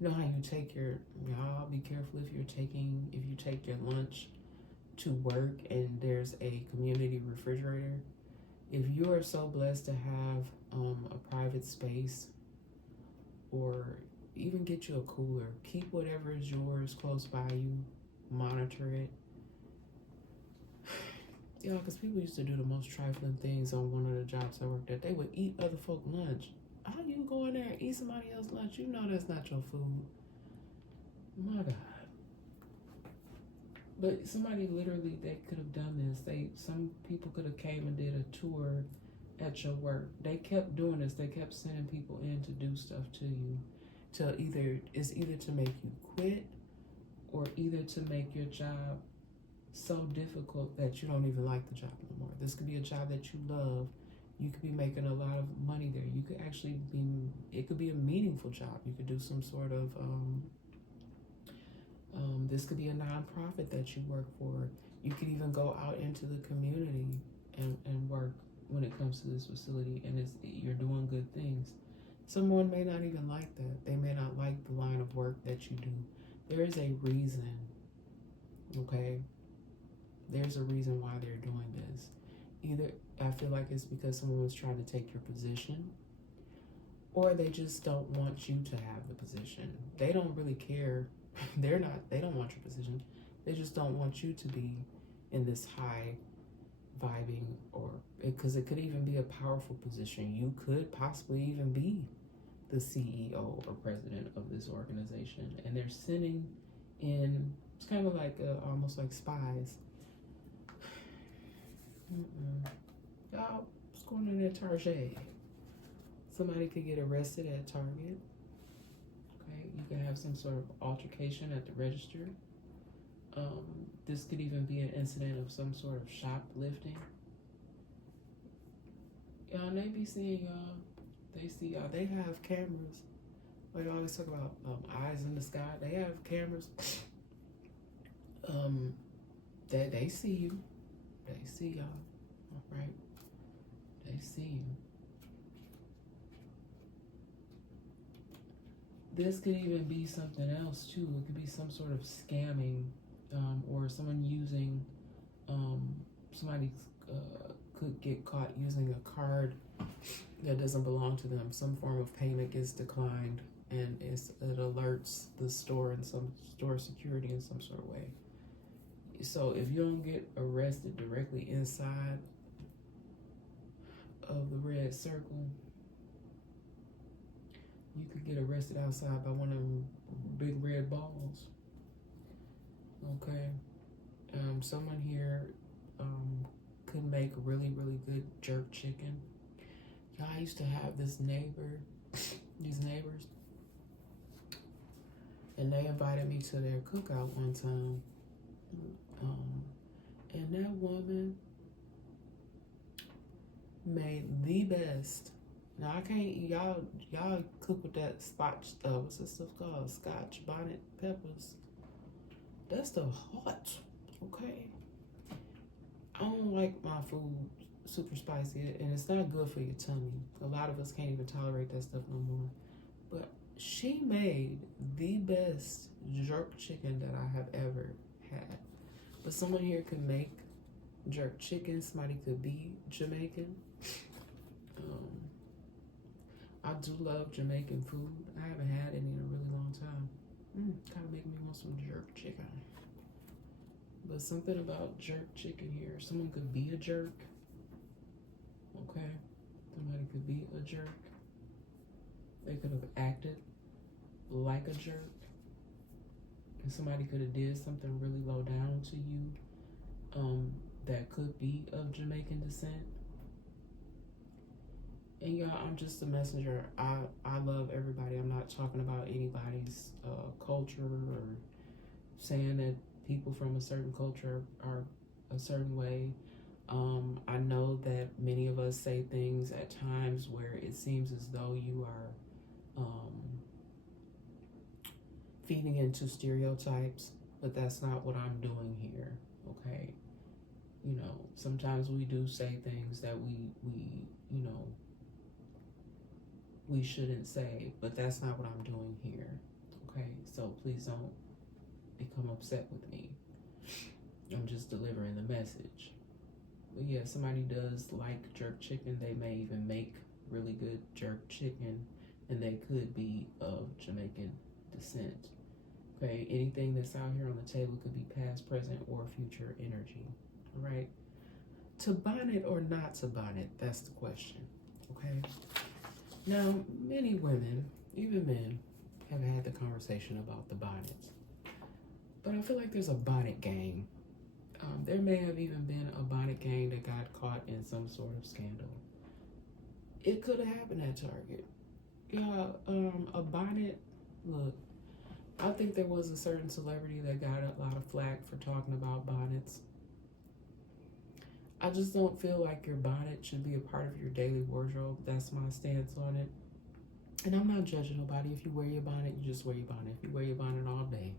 You know how you take y'all be careful if you take your lunch to work and there's a community refrigerator. If you are so blessed to have a private space, or even get you a cooler, keep whatever is yours close by you, monitor it. Yeah, because people used to do the most trifling things on one of the jobs I worked at. They would eat other folk lunch. How you go in there and eat somebody else's lunch? You know that's not your food. My God. But somebody literally, they could have done this. Some people could have came and did a tour at your work. They kept doing this. They kept sending people in to do stuff to you. Either to make you quit, or either to make your job so difficult that you don't even like the job no more. This could be a job that you love. You could be making a lot of money there. You could actually it could be a meaningful job. You could do some sort of, this could be a nonprofit that you work for. You could even go out into the community and work when it comes to this facility, and you're doing good things. Someone may not even like that. They may not like the line of work that you do. There is a reason, okay? There's a reason why they're doing this. Either I feel like it's because someone was trying to take your position, or they just don't want you to have the position. They don't really care. They don't want your position. They just don't want you to be in this high vibing, or because it could even be a powerful position. You could possibly even be the CEO or president of this organization, and they're sending in, it's kind of like almost like spies. Y'all, what's going on at Target? Somebody could get arrested at Target. Okay, you could have some sort of altercation at the register. This could even be an incident of some sort of shoplifting. Y'all, they be seeing y'all. They see y'all. They have cameras. Like I always talk about eyes in the sky. They have cameras. They see you. They see y'all. All right. They see you. This could even be something else too. It could be some sort of scamming, or someone using, somebody could get caught using a card that doesn't belong to them. Some form of payment gets declined, and it alerts the store and some store security in some sort of way. So if you don't get arrested directly inside of the red circle, you could get arrested outside by one of them big red balls. Okay. Someone here could make really, really good jerk chicken. Y'all, I used to have these neighbors, and they invited me to their cookout one time. And that woman made the best. Now I can't, y'all cook with that what's this stuff called? Scotch bonnet peppers. That stuff hot, okay? I don't like my food super spicy, and it's not good for your tummy. A lot of us can't even tolerate that stuff no more. But she made the best jerk chicken that I have ever had. But someone here could make jerk chicken. Somebody could be Jamaican. I do love Jamaican food. I haven't had any in a really long time. Kind of make me want some jerk chicken. But something about jerk chicken here. Someone could be a jerk. Okay? Somebody could be a jerk. They could have acted like a jerk. And somebody could have did something really low down to you that could be of Jamaican descent. And y'all, I'm just a messenger. I love everybody. I'm not talking about anybody's culture, or saying that people from a certain culture are a certain way. I know that many of us say things at times where it seems as though you are feeding into stereotypes, but that's not what I'm doing here, okay? You know, sometimes we do say things that we shouldn't say, but that's not what I'm doing here, Okay, so please don't become upset with me. I'm just delivering the message. But yeah, somebody does like jerk chicken. They may even make really good jerk chicken, and they could be of Jamaican descent. Okay, anything that's out here on the table could be past, present, or future energy. All right, to bonnet or not to bonnet, that's the question. Okay, now many women, even men, have had the conversation about the bonnets, but I feel like there's a bonnet gang. There may have even been a bonnet gang that got caught in some sort of scandal. It could have happened at Target. Yeah, a bonnet. Look, I think there was a certain celebrity that got a lot of flack for talking about bonnets. I just don't feel like your bonnet should be a part of your daily wardrobe. That's my stance on it. And I'm not judging nobody. If you wear your bonnet, you just wear your bonnet. If you wear your bonnet all day,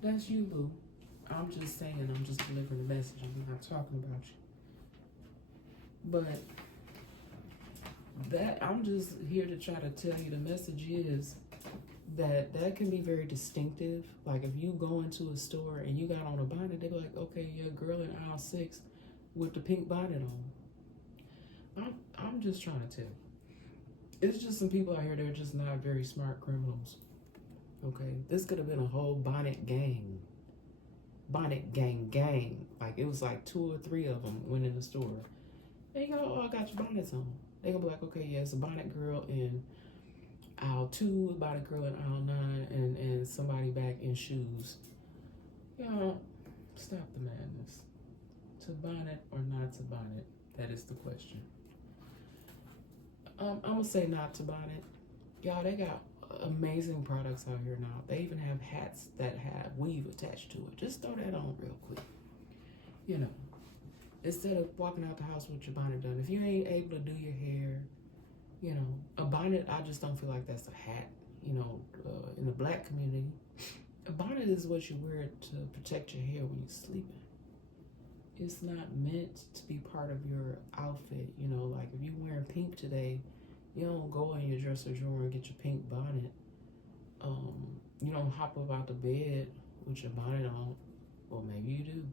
that's you, boo. I'm just saying, I'm just delivering a message. I'm not talking about you. But that I'm just here to try to tell you the message is that can be very distinctive. Like if you go into a store and you got on a bonnet, they be like, okay, you're a girl in aisle 6 with the pink bonnet on. I'm just trying to tell you. It's just some people out here that are just not very smart criminals. Okay, this could have been a whole bonnet gang. Bonnet gang. Like it was like 2 or 3 of them went in the store. And you go, oh, I got your bonnets on. They gonna be like, okay, yeah, it's a bonnet girl in aisle 2, a bonnet girl in aisle 9, and somebody back in shoes. You know, stop the madness. To bonnet or not to bonnet? That is the question. I'm gonna say not to bonnet. Y'all, they got amazing products out here now. They even have hats that have weave attached to it. Just throw that on real quick. You know, instead of walking out the house with your bonnet done. If you ain't able to do your hair, you know, a bonnet, I just don't feel like that's a hat. You know, in the black community, a bonnet is what you wear to protect your hair when you're sleeping. It's not meant to be part of your outfit. You know, like if you're wearing pink today, you don't go in your dresser drawer and get your pink bonnet. You don't hop up out the bed with your bonnet on. Well, maybe you do.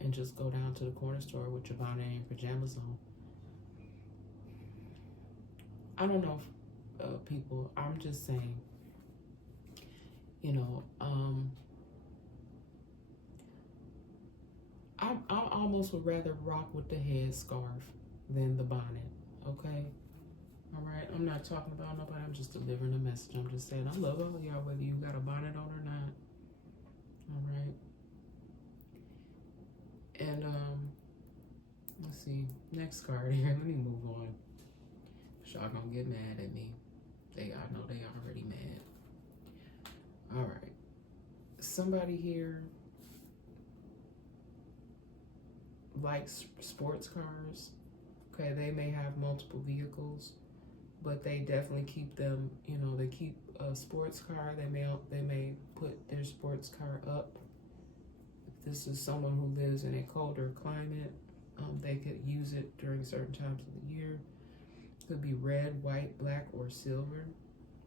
And just go down to the corner store with your bonnet and your pajamas on. I don't know if people, I'm just saying, you know, I almost would rather rock with the headscarf than the bonnet, okay? All right, I'm not talking about nobody, I'm just delivering a message. I'm just saying, I love all of y'all, whether you got a bonnet on or not, all right? And, let's see, next card here, let me move on. Y'all gonna get mad at me. I know they already mad. All right, somebody here likes sports cars. Okay, they may have multiple vehicles, but they definitely keep them. You know, they keep a sports car. They may put their sports car up. If this is someone who lives in a colder climate, they could use it during certain times of the year. It could be red, white, black, or silver.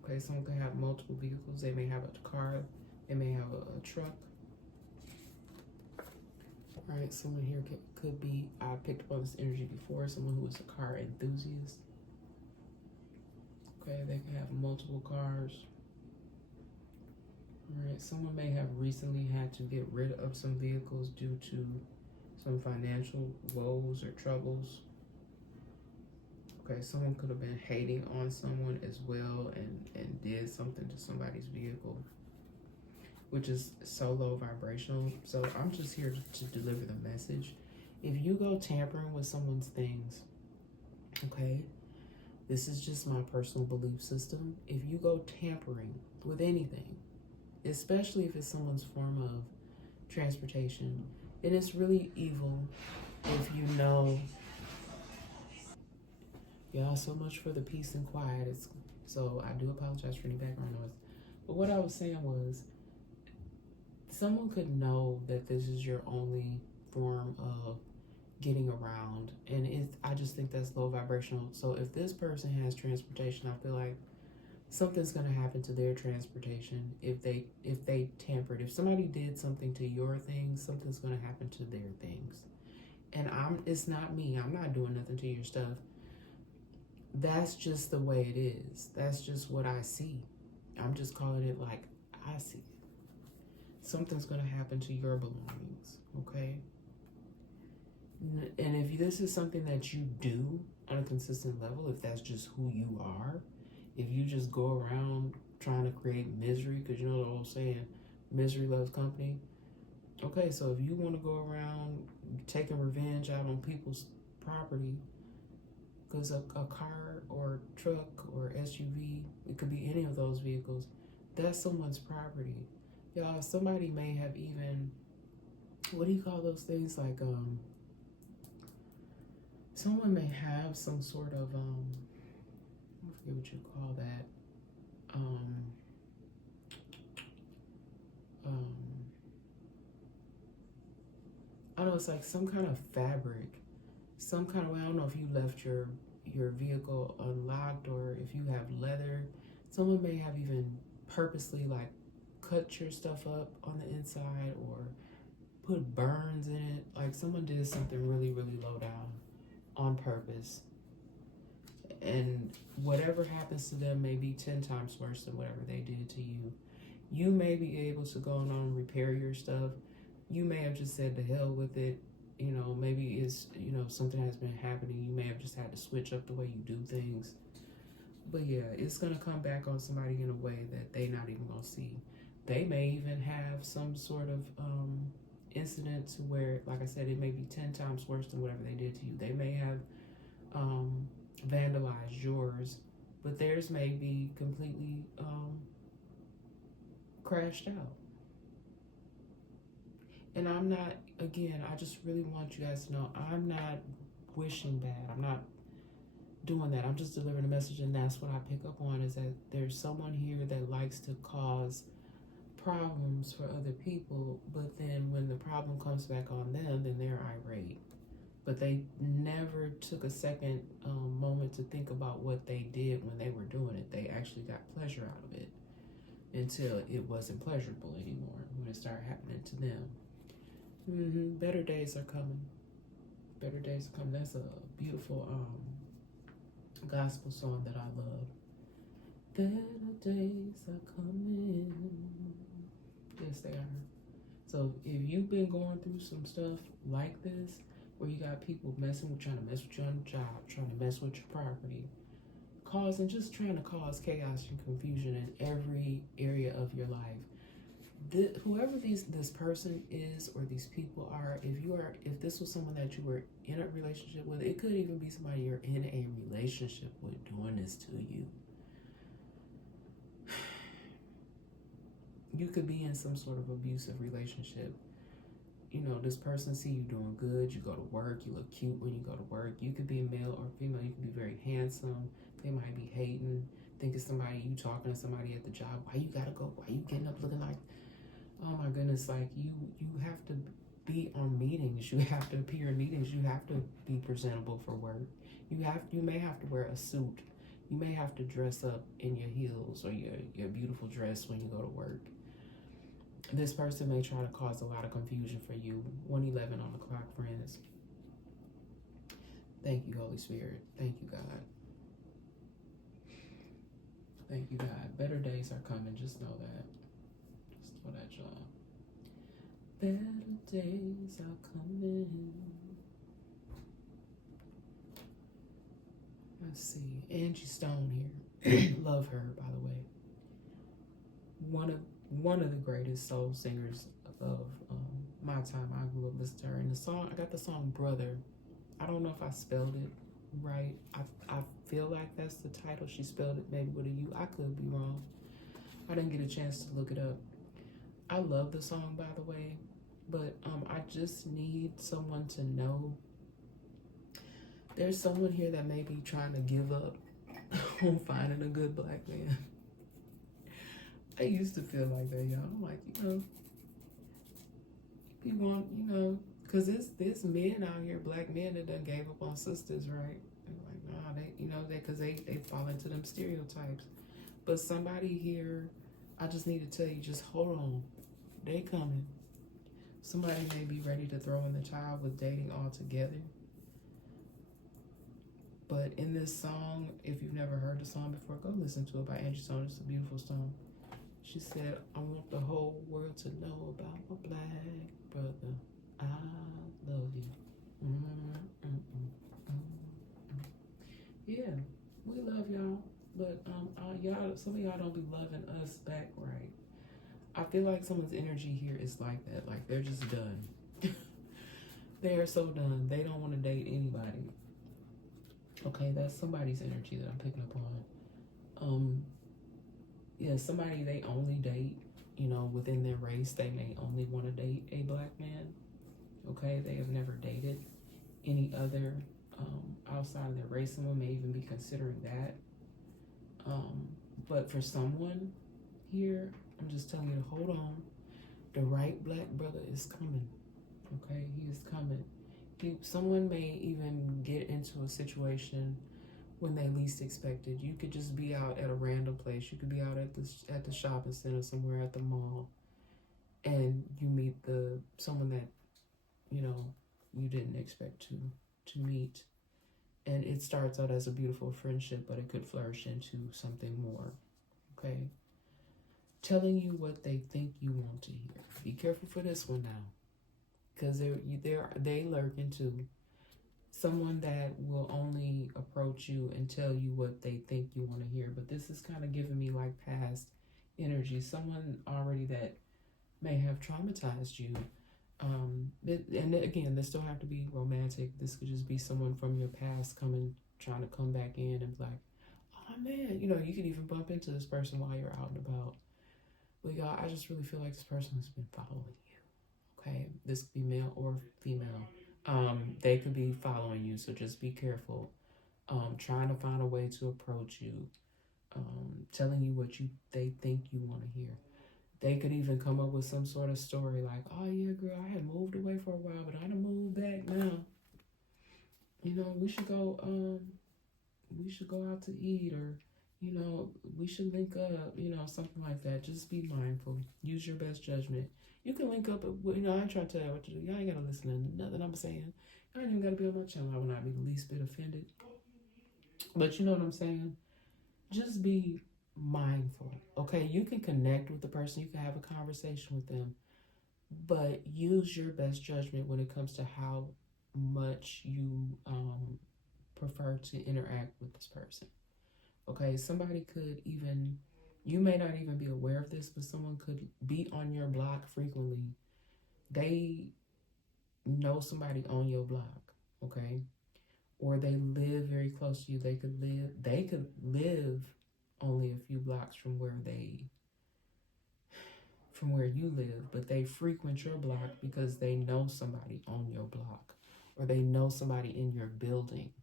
Okay, someone could have multiple vehicles. They may have a car. They may have a truck. All right, someone here could be, I picked up on this energy before, someone who is a car enthusiast. Okay, they can have multiple cars. All right, someone may have recently had to get rid of some vehicles due to some financial woes or troubles. Okay, someone could have been hating on someone as well and did something to somebody's vehicle, which is so low vibrational. So I'm just here to deliver the message. If you go tampering with someone's things, okay, this is just my personal belief system. If you go tampering with anything, especially if it's someone's form of transportation, then it's really evil. If you know, y'all, so much for the peace and quiet. So I do apologize for any background noise. But what I was saying was, someone could know that this is your only form of getting around, and I just think that's low vibrational. So if this person has transportation, I feel like something's going to happen to their transportation if they tampered. If somebody did something to your things, something's going to happen to their things. And it's not me. I'm not doing nothing to your stuff. That's just the way it is. That's just what I see. I'm just calling it like I see it. Something's going to happen to your belongings, okay? And if this is something that you do on a consistent level, if that's just who you are, if you just go around trying to create misery, because you know the old saying, misery loves company. Okay, so if you want to go around taking revenge out on people's property, because a car or truck or SUV, it could be any of those vehicles, that's someone's property. Y'all, somebody may have even, what do you call those things? Like, someone may have some sort of, I forget what you call that. I don't know, it's like some kind of fabric, some kind of way. I don't know if you left your vehicle unlocked or if you have leather. Someone may have even purposely like cut your stuff up on the inside or put burns in it. Like someone did something really, really low down on purpose. And whatever happens to them may be 10 times worse than whatever they did to you. You may be able to go on and repair your stuff. You may have just said to hell with it. You know, maybe it's, you know, something has been happening. You may have just had to switch up the way you do things. But yeah, it's going to come back on somebody in a way that they not even going to see. They may even have some sort of incident to where, like I said, it may be 10 times worse than whatever they did to you. They may have vandalized yours, but theirs may be completely crashed out. And I'm not, again, I just really want you guys to know, I'm not wishing bad. I'm not doing that. I'm just delivering a message, and that's what I pick up on, is that there's someone here that likes to cause problems for other people, but then when the problem comes back on them, then they're irate. But they never took a second moment to think about what they did when they were doing it. They actually got pleasure out of it until it wasn't pleasurable anymore when it started happening to them. Better days are coming. Better days are coming. That's a beautiful gospel song that I love. Better days are coming. Yes, they are. So if you've been going through some stuff like this, where you got people trying to mess with you on the job, trying to mess with your property, just trying to cause chaos and confusion in every area of your life. Whoever this person is or these people are, if this was someone that you were in a relationship with, it could even be somebody you're in a relationship with doing this to you. You could be in some sort of abusive relationship. You know, this person see you doing good, you go to work, you look cute when you go to work. You could be a male or female, you could be very handsome. They might be hating, thinking you talking to somebody at the job. Why you gotta go? Why you getting up looking like, oh my goodness, like you have to be on meetings, you have to appear in meetings, you have to be presentable for work. You may have to wear a suit. You may have to dress up in your heels or your beautiful dress when you go to work. This person may try to cause a lot of confusion for you. 1:11 on the clock, friends. Thank you, Holy Spirit. Thank you, God. Thank you, God. Better days are coming. Just know that. Just know that, y'all. Better days are coming. Let's see. Angie Stone here. Love her, by the way. One of the greatest soul singers of my time. I grew up listening to her. And the song, I got the song Brother. I don't know if I spelled it right. I feel like that's the title. She spelled it maybe with a U. I could be wrong. I didn't get a chance to look it up. I love the song, by the way. But I just need someone to know. There's someone here that may be trying to give up on finding a good black man. I used to feel like that, y'all. I'm like, you want, because there's men out here, black men that done gave up on sisters, right? They're like, nah, because they fall into them stereotypes. But somebody here, I just need to tell you, just hold on. They coming. Somebody may be ready to throw in the towel with dating altogether. But in this song, if you've never heard the song before, go listen to it by Angie Stone. It's a beautiful song. She said, I want the whole world to know about my black brother. I love you. Yeah, we love y'all. But y'all, some of y'all don't be loving us back right. I feel like someone's energy here is like that. Like they're just done. They are so done. They don't want to date anybody. Okay, that's somebody's energy that I'm picking up on. Yeah, somebody they only date, you know, within their race. They may only want to date a black man. Okay, they have never dated any other outside of their race. Someone may even be considering that. But for someone here, I'm just telling you to hold on. The right black brother is coming. Okay, he is coming. Someone may even get into a situation when they least expect it. You could just be out at a random place. You could be out at the shopping center somewhere at the mall, and you meet someone that you didn't expect to meet, and it starts out as a beautiful friendship, but it could flourish into something more. Okay, telling you what they think you want to hear. Be careful for this one now, because they lurking too. Someone that will only approach you and tell you what they think you want to hear. But this is kind of giving me like past energy. Someone already that may have traumatized you. And again, this don't have to be romantic. This could just be someone from your past trying to come back in and be like, oh man, you could even bump into this person while you're out and about. But y'all, I just really feel like this person has been following you. Okay, this could be male or female. They could be following you, so just be careful. Trying to find a way to approach you, telling you what they think you want to hear. They could even come up with some sort of story like, oh yeah, girl, I had moved away for a while, but I done moved back now. We should go out to eat, or, we should link up, something like that. Just be mindful. Use your best judgment. You can link up, I ain't trying to tell you what to do. Y'all ain't got to listen to nothing I'm saying. Y'all ain't even got to be on my channel. I will not be the least bit offended. But you know what I'm saying? Just be mindful, okay? You can connect with the person. You can have a conversation with them. But use your best judgment when it comes to how much you prefer to interact with this person. Okay? Somebody could even... You may not even be aware of this, but someone could be on your block frequently. They know somebody on your block, okay? Or they live very close to you. They could live only a few blocks from where you live, but they frequent your block because they know somebody on your block, or they know somebody in your building.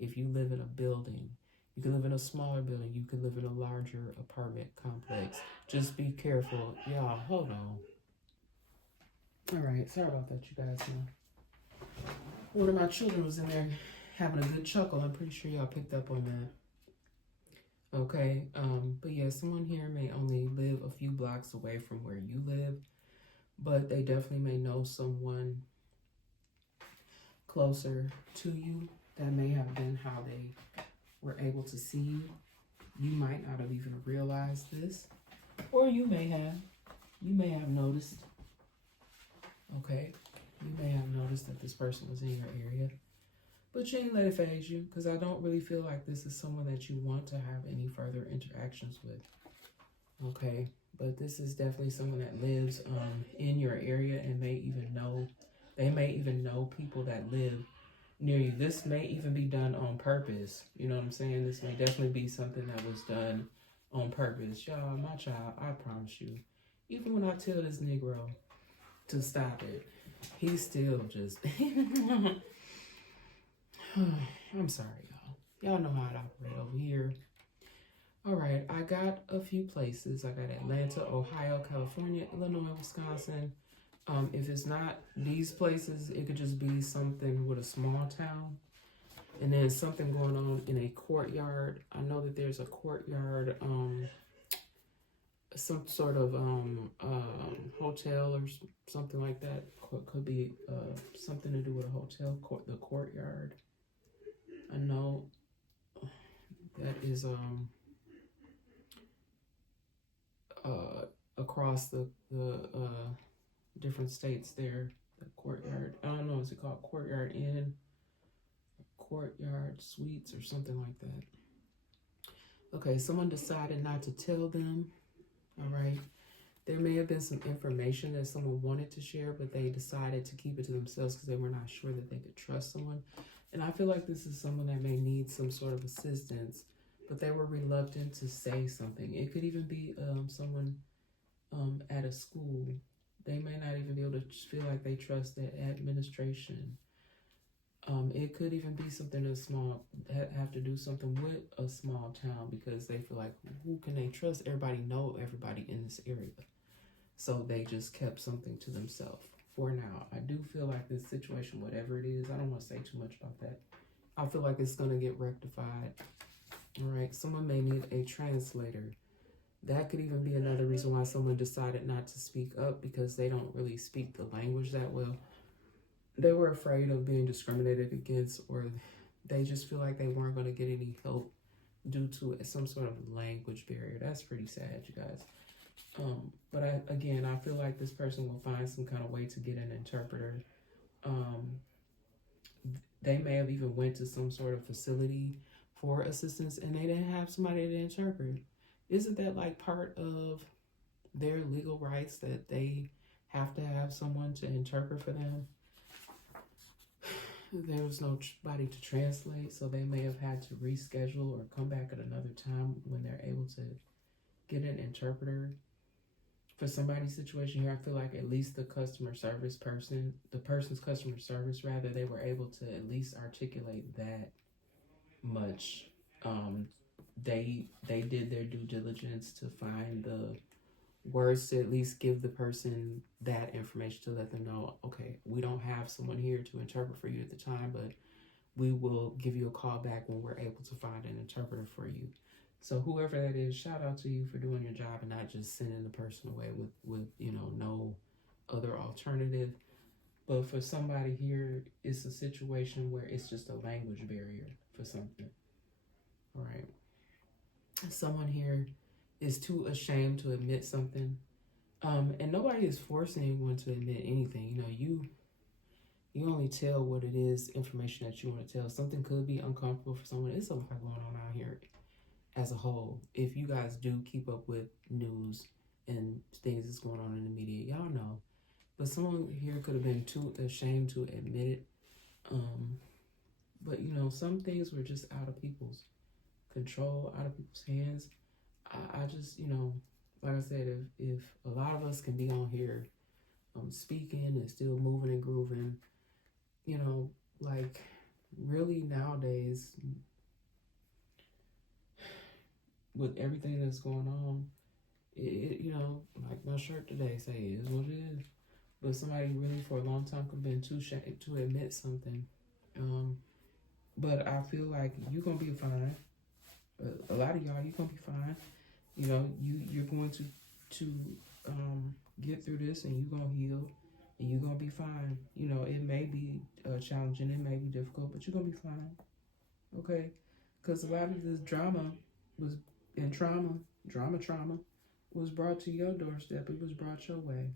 If you live in a building, you can live in a smaller building. You can live in a larger apartment complex. Just be careful. Y'all, hold on. All right. Sorry about that, you guys. One of my children was in there having a good chuckle. I'm pretty sure y'all picked up on that. Okay. But yeah, someone here may only live a few blocks away from where you live, but they definitely may know someone closer to you. That may have been how they were able to see you. You might not have even realized this, or you may have noticed. Okay, you may have noticed that this person was in your area, but you ain't let it phase you, because I don't really feel like this is someone that you want to have any further interactions with. Okay, but this is definitely someone that lives in your area, and they may even know people that live near you. This may even be done on purpose. You know what I'm saying? This may definitely be something that was done on purpose. Y'all, my child, I promise you, even when I tell this Negro to stop it, he's still just... I'm sorry, y'all. Y'all know how to operate over here. All right, I got a few places. I got Atlanta, Ohio, California, Illinois, Wisconsin. If it's not these places, it could just be something with a small town. And then something going on in a courtyard. I know that there's a courtyard some sort of hotel or something like that. Could be something to do with a hotel, the courtyard. I know that is across the different states there. The courtyard. I don't know. Is it called Courtyard Inn, Courtyard Suites, or something like that? Okay, someone decided not to tell them. All right. There may have been some information that someone wanted to share, but they decided to keep it to themselves because they were not sure that they could trust someone. And I feel like this is someone that may need some sort of assistance, but they were reluctant to say something. It could even be someone at a school. They may not even be able to feel like they trust the administration. It could even be something as small, have to do something with a small town because they feel like, who can they trust? Everybody know everybody in this area. So they just kept something to themselves for now. I do feel like this situation, whatever it is, I don't want to say too much about that. I feel like it's going to get rectified. All right. Someone may need a translator. That could even be another reason why someone decided not to speak up, because they don't really speak the language that well. They were afraid of being discriminated against, or they just feel like they weren't going to get any help due to some sort of language barrier. That's pretty sad, you guys. But I feel like this person will find some kind of way to get an interpreter. They may have even went to some sort of facility for assistance and they didn't have somebody to interpret. Isn't that like part of their legal rights that they have to have someone to interpret for them? There was nobody to translate, so they may have had to reschedule or come back at another time when they're able to get an interpreter. For somebody's situation here, I feel like at least the customer service person, the person's customer service rather, they were able to at least articulate that much. They did their due diligence to find the words to at least give the person that information to let them know, okay, we don't have someone here to interpret for you at the time, but we will give you a call back when we're able to find an interpreter for you. So whoever that is, shout out to you for doing your job and not just sending the person away with no other alternative. But for somebody here, it's a situation where it's just a language barrier for something. All right. Someone here is too ashamed to admit something. And nobody is forcing anyone to admit anything. You only tell what it is, information that you want to tell. Something could be uncomfortable for someone. It's a lot going on out here as a whole. If you guys do keep up with news and things that's going on in the media, y'all know. But someone here could have been too ashamed to admit it. But some things were just out of people's control, out of people's hands. I just, like I said, if a lot of us can be on here speaking and still moving and grooving, like really nowadays, with everything that's going on, like my shirt today say it is what it is. But somebody really for a long time could have been too ashamed to admit something. But I feel like you're gonna be fine. A lot of y'all, you're gonna be fine. You're going to get through this, and you're gonna heal, and you're gonna be fine. It may be challenging, it may be difficult, but you're gonna be fine. Okay, because a lot of this drama was brought to your doorstep. It was brought your way.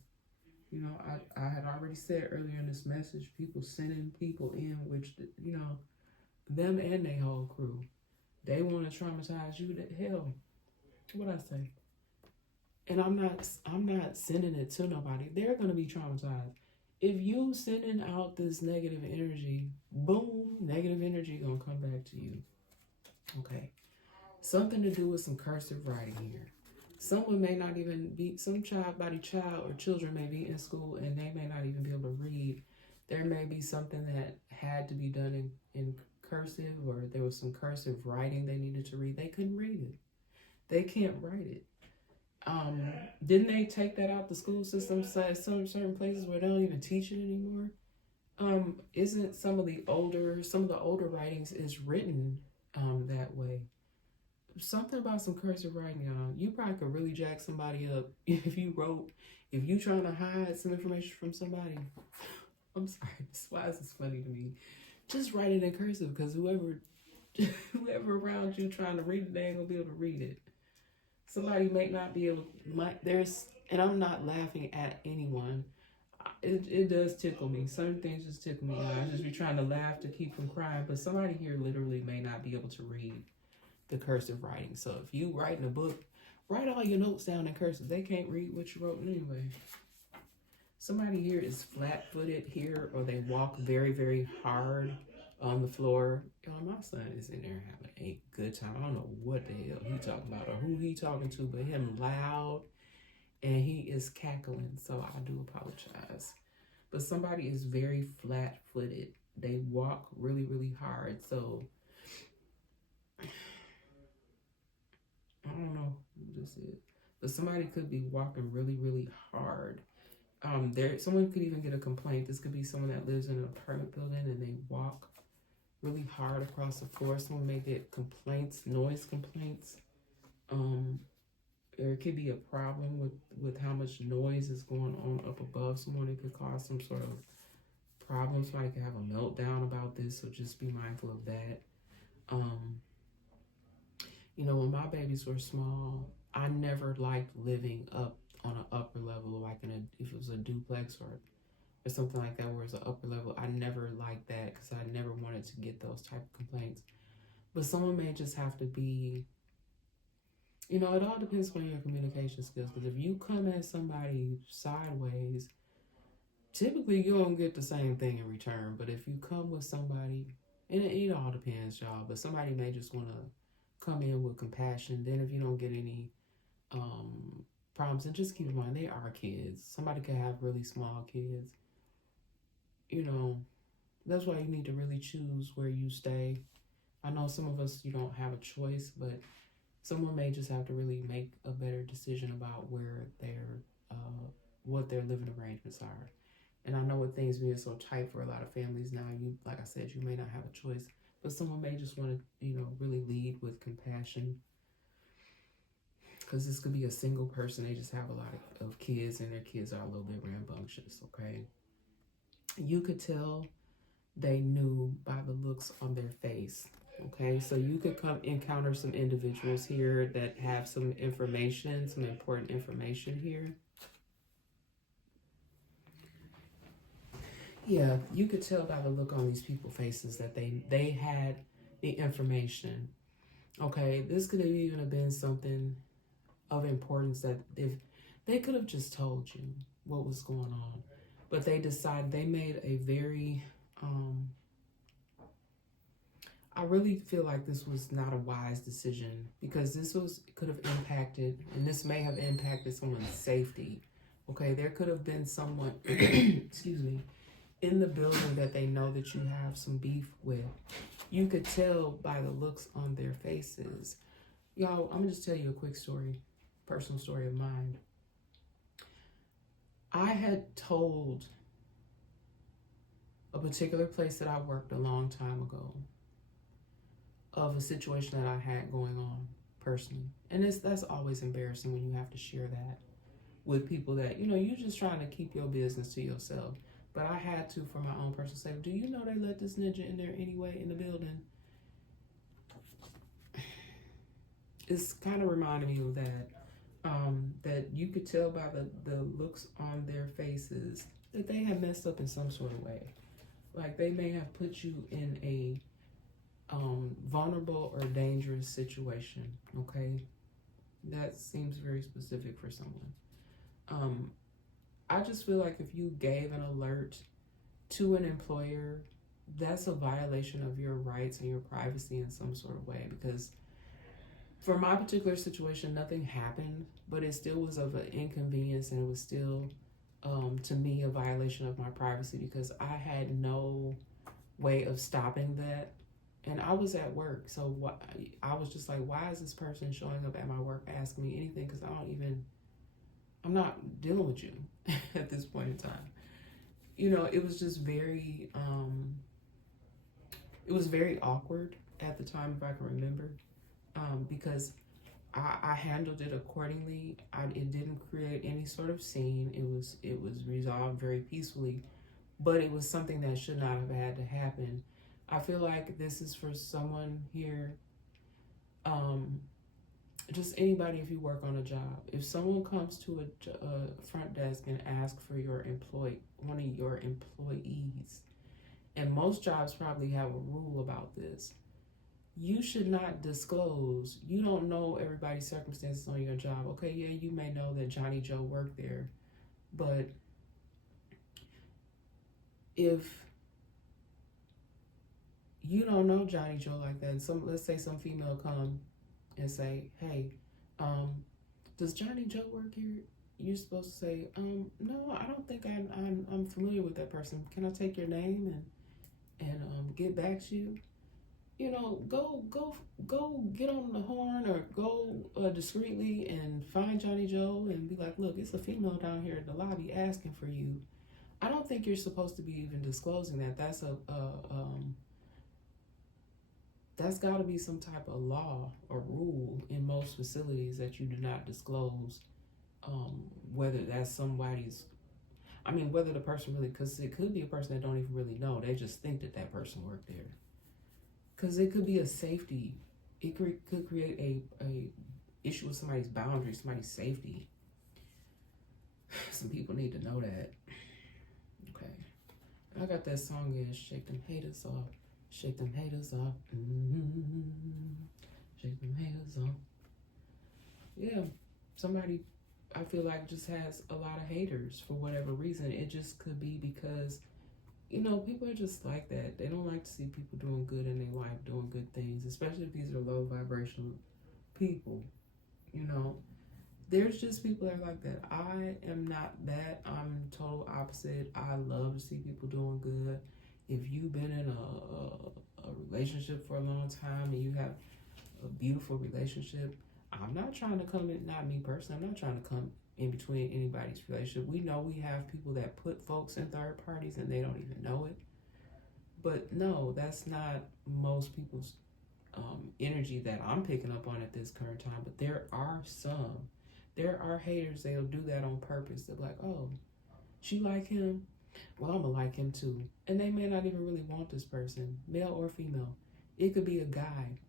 I had already said earlier in this message, people sending people in, which them and their whole crew, they want to traumatize you to hell. What I say? And I'm not sending it to nobody. They're gonna be traumatized. If you sending out this negative energy, boom, negative energy gonna come back to you. Okay. Something to do with some cursive writing here. Someone may not even be, some child or children may be in school and they may not even be able to read. There may be something that had to be done in cursive, or there was some cursive writing they needed to read. They couldn't read it. They can't write it. Didn't they take that out the school system? Some certain places where they don't even teach it anymore. Isn't some of the older writings is written that way? something about some cursive writing, y'all. You probably could really jack somebody up if you trying to hide some information from somebody. I'm sorry, why is this funny to me? Just write it in cursive, because whoever around you trying to read it, they ain't gonna be able to read it. Somebody may not be able. And I'm not laughing at anyone. It does tickle me. Certain things just tickle me. I just be trying to laugh to keep from crying, but somebody here literally may not be able to read the cursive writing. So if you write in a book, write all your notes down in cursive. They can't read what you wrote anyway. Somebody here is flat-footed here, or they walk very, very hard on the floor. Y'all, my son is in there having a good time. I don't know what the hell he talking about or who he talking to, but him loud, and he is cackling. So I do apologize. But somebody is very flat-footed. They walk really, really hard. So I don't know who this is, but somebody could be walking really, really hard. Someone could even get a complaint. This could be someone that lives in an apartment building and they walk really hard across the floor. Someone may get complaints, noise complaints. There could be a problem with how much noise is going on up above someone. It could cause some sort of problem. Somebody could have a meltdown about this, so just be mindful of that. When my babies were small, I never liked living up on an upper level, like if it was a duplex or something like that, where it's an upper level. I never liked that because I never wanted to get those type of complaints. But someone may just have to be, it all depends on your communication skills. Because if you come at somebody sideways, typically you don't get the same thing in return. But if you come with somebody, and it all depends, y'all, but somebody may just want to come in with compassion. Then if you don't get any problems, and just keep in mind, they are kids. Somebody could have really small kids. That's why you need to really choose where you stay. I know some of us, you don't have a choice, but someone may just have to really make a better decision about where what their living arrangements are. And I know with things being so tight for a lot of families now, like I said, you may not have a choice, but someone may just want to, really lead with compassion. Because this could be a single person. They just have a lot of kids, and their kids are a little bit rambunctious, okay? You could tell they knew by the looks on their face, okay? So you could encounter some individuals here that have some information, some important information here. Yeah, you could tell by the look on these people's faces that they had the information, okay? This could have even been something of importance that if they could have just told you what was going on, but they made a very I really feel like this was not a wise decision, because could have impacted, and this may have impacted someone's safety. Okay, there could have been someone excuse me, in the building that they know that you have some beef with. You could tell by the looks on their faces. Y'all, I'm gonna just tell you a quick story, personal story of mine. I had told a particular place that I worked a long time ago of a situation that I had going on personally. And that's always embarrassing when you have to share that with people that, you're just trying to keep your business to yourself. But I had to, for my own personal sake. Do you know they let this ninja in there anyway in the building? It's kind of reminding me of that. That you could tell by the looks on their faces that they have messed up in some sort of way. Like they may have put you in a vulnerable or dangerous situation, okay? That seems very specific for someone. I just feel like if you gave an alert to an employer, that's a violation of your rights and your privacy in some sort of way, because for my particular situation, nothing happened, but it still was of an inconvenience, and it was still, to me, a violation of my privacy, because I had no way of stopping that. And I was at work, so I was just like, why is this person showing up at my work asking me anything? Because I'm not dealing with you at this point in time. It was just very, it was very awkward at the time, if I can remember. because I handled it accordingly. It didn't create any sort of scene. It was resolved very peacefully, but it was something that should not have had to happen. I feel like this is for someone here. Just anybody, if you work on a job, if someone comes to a front desk and asks for one of your employees, and most jobs probably have a rule about this, you should not disclose. You don't know everybody's circumstances on your job. Okay, yeah, you may know that Johnny Joe worked there, but if you don't know Johnny Joe like that, and let's say some female come and say, hey, does Johnny Joe work here? You're supposed to say, no, I don't think I'm familiar with that person. Can I take your name and get back to you? You know, go get on the horn, or go discreetly and find Johnny Joe and be like, look, it's a female down here in the lobby asking for you. I don't think you're supposed to be even disclosing that. That's got to be some type of law or rule in most facilities, that you do not disclose whether that's somebody's, whether the person really, because it could be a person that don't even really know. They just think that person worked there. Because it could be a safety, it could create a issue with somebody's boundary, somebody's safety. Some people need to know that. Okay. I got that song in, Shake Them Haters Off. Shake them haters off. Shake them haters off. Yeah, somebody, I feel like, just has a lot of haters for whatever reason. It just could be because, people are just like that. They don't like to see people doing good in their life, doing good things, especially if these are low vibrational people. There's just people that are like that. I am not that. I'm total opposite. I love to see people doing good. If you've been in a relationship for a long time and you have a beautiful relationship, I'm not trying to come in, not me personally, I'm not trying to come in between anybody's relationship. We know we have people that put folks in third parties and they don't even know it. But no, that's not most people's energy that I'm picking up on at this current time. But there are haters, they'll do that on purpose. They're like, oh, she like him? Well, I'm gonna like him too. And they may not even really want this person, male or female. It could be a guy,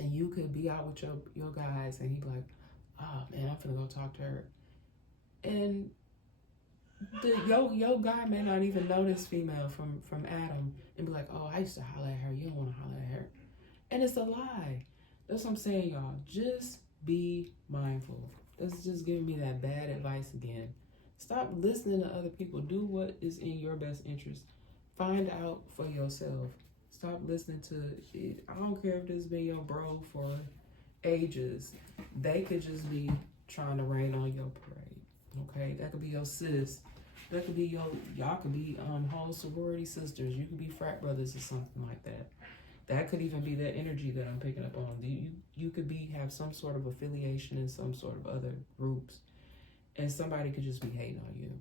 and you could be out with your guys, and he'd be like, oh man, I'm finna go talk to her. And your guy may not even know this female from Adam, and be like, oh, I used to holler at her. You don't want to holler at her. And it's a lie. That's what I'm saying, y'all. Just be mindful. This is just giving me that bad advice again. Stop listening to other people. Do what is in your best interest. Find out for yourself. Stop listening to it. I don't care if this has been your bro for ages. They could just be trying to rain on your parade. Okay? That could be your sis. That could be y'all could be whole sorority sisters. You could be frat brothers or something like that. That could even be the energy that I'm picking up on. You could have some sort of affiliation in some sort of other groups. And somebody could just be hating on you.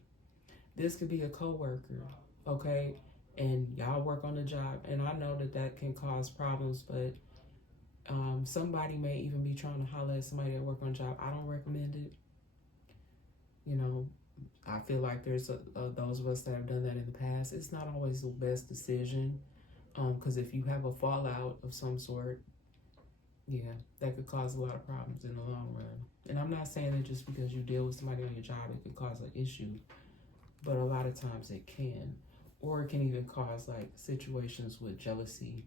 This could be a coworker, okay? And y'all work on the job. And I know that can cause problems, but somebody may even be trying to holler at somebody that work on a job. I don't recommend it. I feel like there's those of us that have done that in the past. It's not always the best decision, because if you have a fallout of some sort, yeah, that could cause a lot of problems in the long run. And I'm not saying that just because you deal with somebody on your job, it can cause an issue, but a lot of times it can. Or it can even cause like situations with jealousy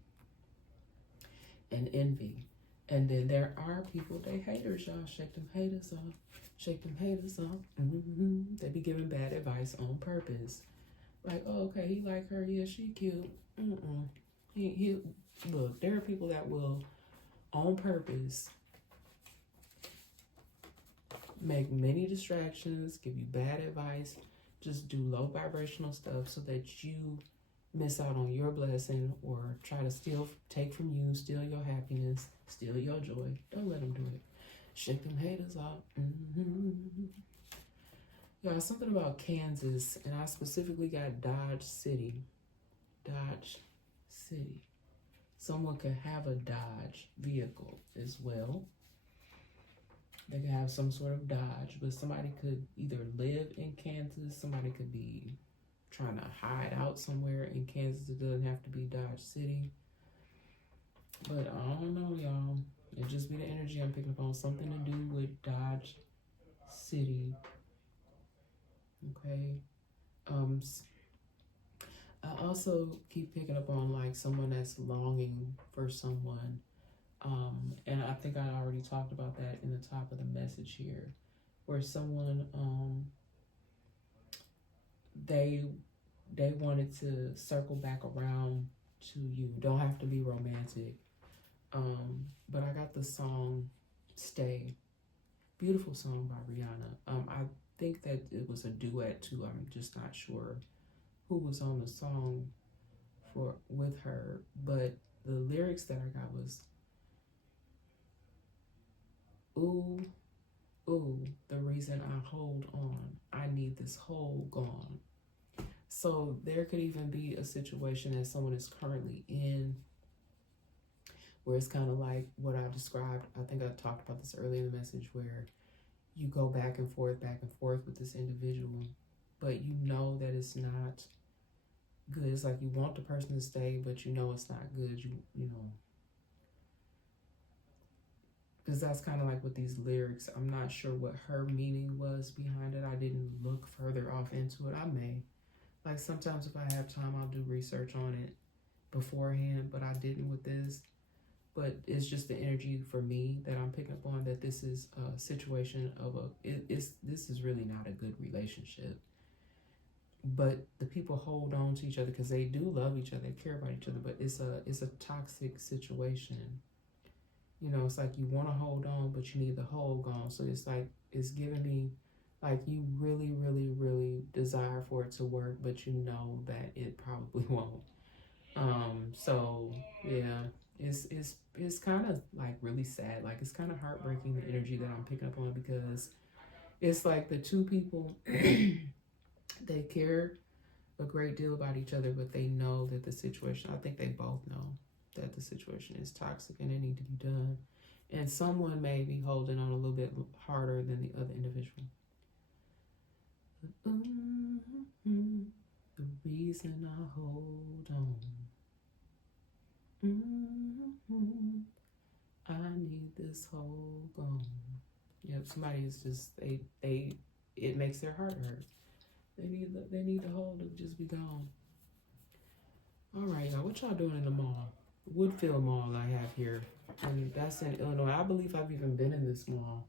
and envy. And then there are people, they haters, y'all. Shake them haters off. Shake them haters off. They be giving bad advice on purpose. Like, oh, okay, he like her. Yeah, she cute. He look, there are people that will, on purpose, make many distractions, give you bad advice, just do low vibrational stuff so that you miss out on your blessing, or try to take from you, steal your happiness, steal your joy. Don't let them do it. Shake them haters off. Y'all, something about Kansas, and I specifically got Dodge City. Someone could have a Dodge vehicle as well. They could have some sort of Dodge, but somebody could either live in Kansas, somebody could be trying to hide out somewhere in Kansas. It doesn't have to be Dodge City. But I don't know, y'all. It just be the energy I'm picking up on. Something to do with Dodge City. Okay. I also keep picking up on like someone that's longing for someone. And I think I already talked about that in the top of the message here, where someone they wanted to circle back around to you. Don't have to be romantic. But I got the song Stay. Beautiful song by Rihanna. I think that it was a duet too. I'm just not sure who was on the song with her, but the lyrics that I got was, ooh, ooh, the reason I hold on, I need this hole gone. So there could even be a situation that someone is currently in where it's kind of like what I described. I think I talked about this earlier in the message, where you go back and forth with this individual, but you know that it's not good. It's like you want the person to stay, but you know it's not good. You know, because that's kind of like with these lyrics. I'm not sure what her meaning was behind it. I didn't look further off into it. I may. Like sometimes if I have time, I'll do research on it beforehand, but I didn't with this. But it's just the energy for me that I'm picking up on, that this is a situation of this is really not a good relationship. But the people hold on to each other because they do love each other, they care about each other, but it's a toxic situation. You know, it's like you want to hold on, but you need the hold gone. So it's like, it's giving me like you really, really, really desire for it to work, but you know that it probably won't. So yeah, it's kind of like really sad. Like it's kind of heartbreaking, the energy that I'm picking up on, because it's like the two people they care a great deal about each other, but they know that the situation, I think they both know that the situation is toxic and it need to be done. And someone may be holding on a little bit harder than the other individual. The reason I hold on. I need this hole gone. Yep, somebody is just it makes their heart hurt. They need the hole to just be gone. All right, y'all. What y'all doing in the mall? Woodfield Mall I have here, and that's in Illinois. I believe I've even been in this mall.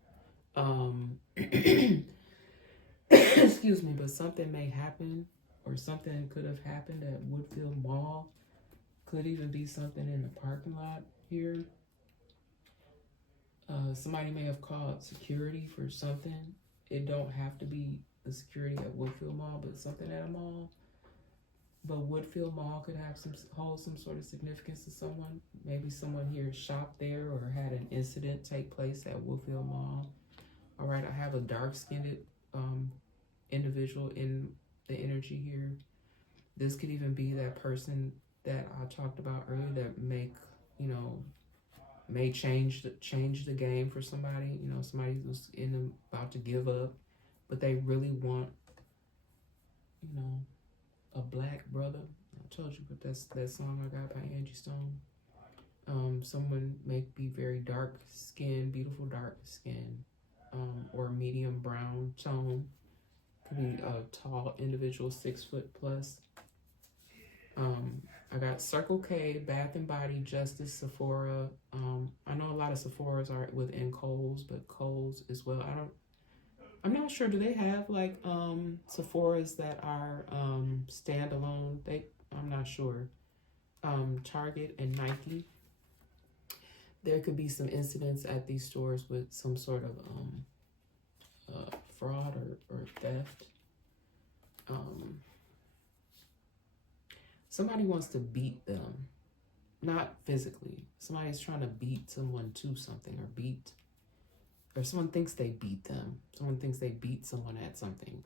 Excuse me, but something may happen, or something could have happened at Woodfield Mall. Could even be something in the parking lot here. Somebody may have called security for something. It don't have to be the security at Woodfield Mall, but something at a mall. But Woodfield Mall could have hold some sort of significance to someone. Maybe someone here shopped there or had an incident take place at Woodfield Mall. All right, I have a dark-skinned individual in the energy here. This could even be that person that I talked about earlier that may change the game for somebody. You know, somebody who's about to give up, but they really want, a black brother. I told you, but that's that song I got by Angie Stone. Someone may be very dark skin, beautiful dark skin, or medium brown tone. Could be a tall individual, 6 foot plus. I got Circle K, Bath and Body, Justice, Sephora. I know a lot of Sephoras are within Kohl's, but Kohl's as well. I'm not sure. Do they have like Sephora's that are standalone? I'm not sure. Target and Nike. There could be some incidents at these stores with some sort of fraud or theft. Somebody wants to beat them, not physically. Somebody's trying to beat someone to something, or someone thinks they beat them. Someone thinks they beat someone at something.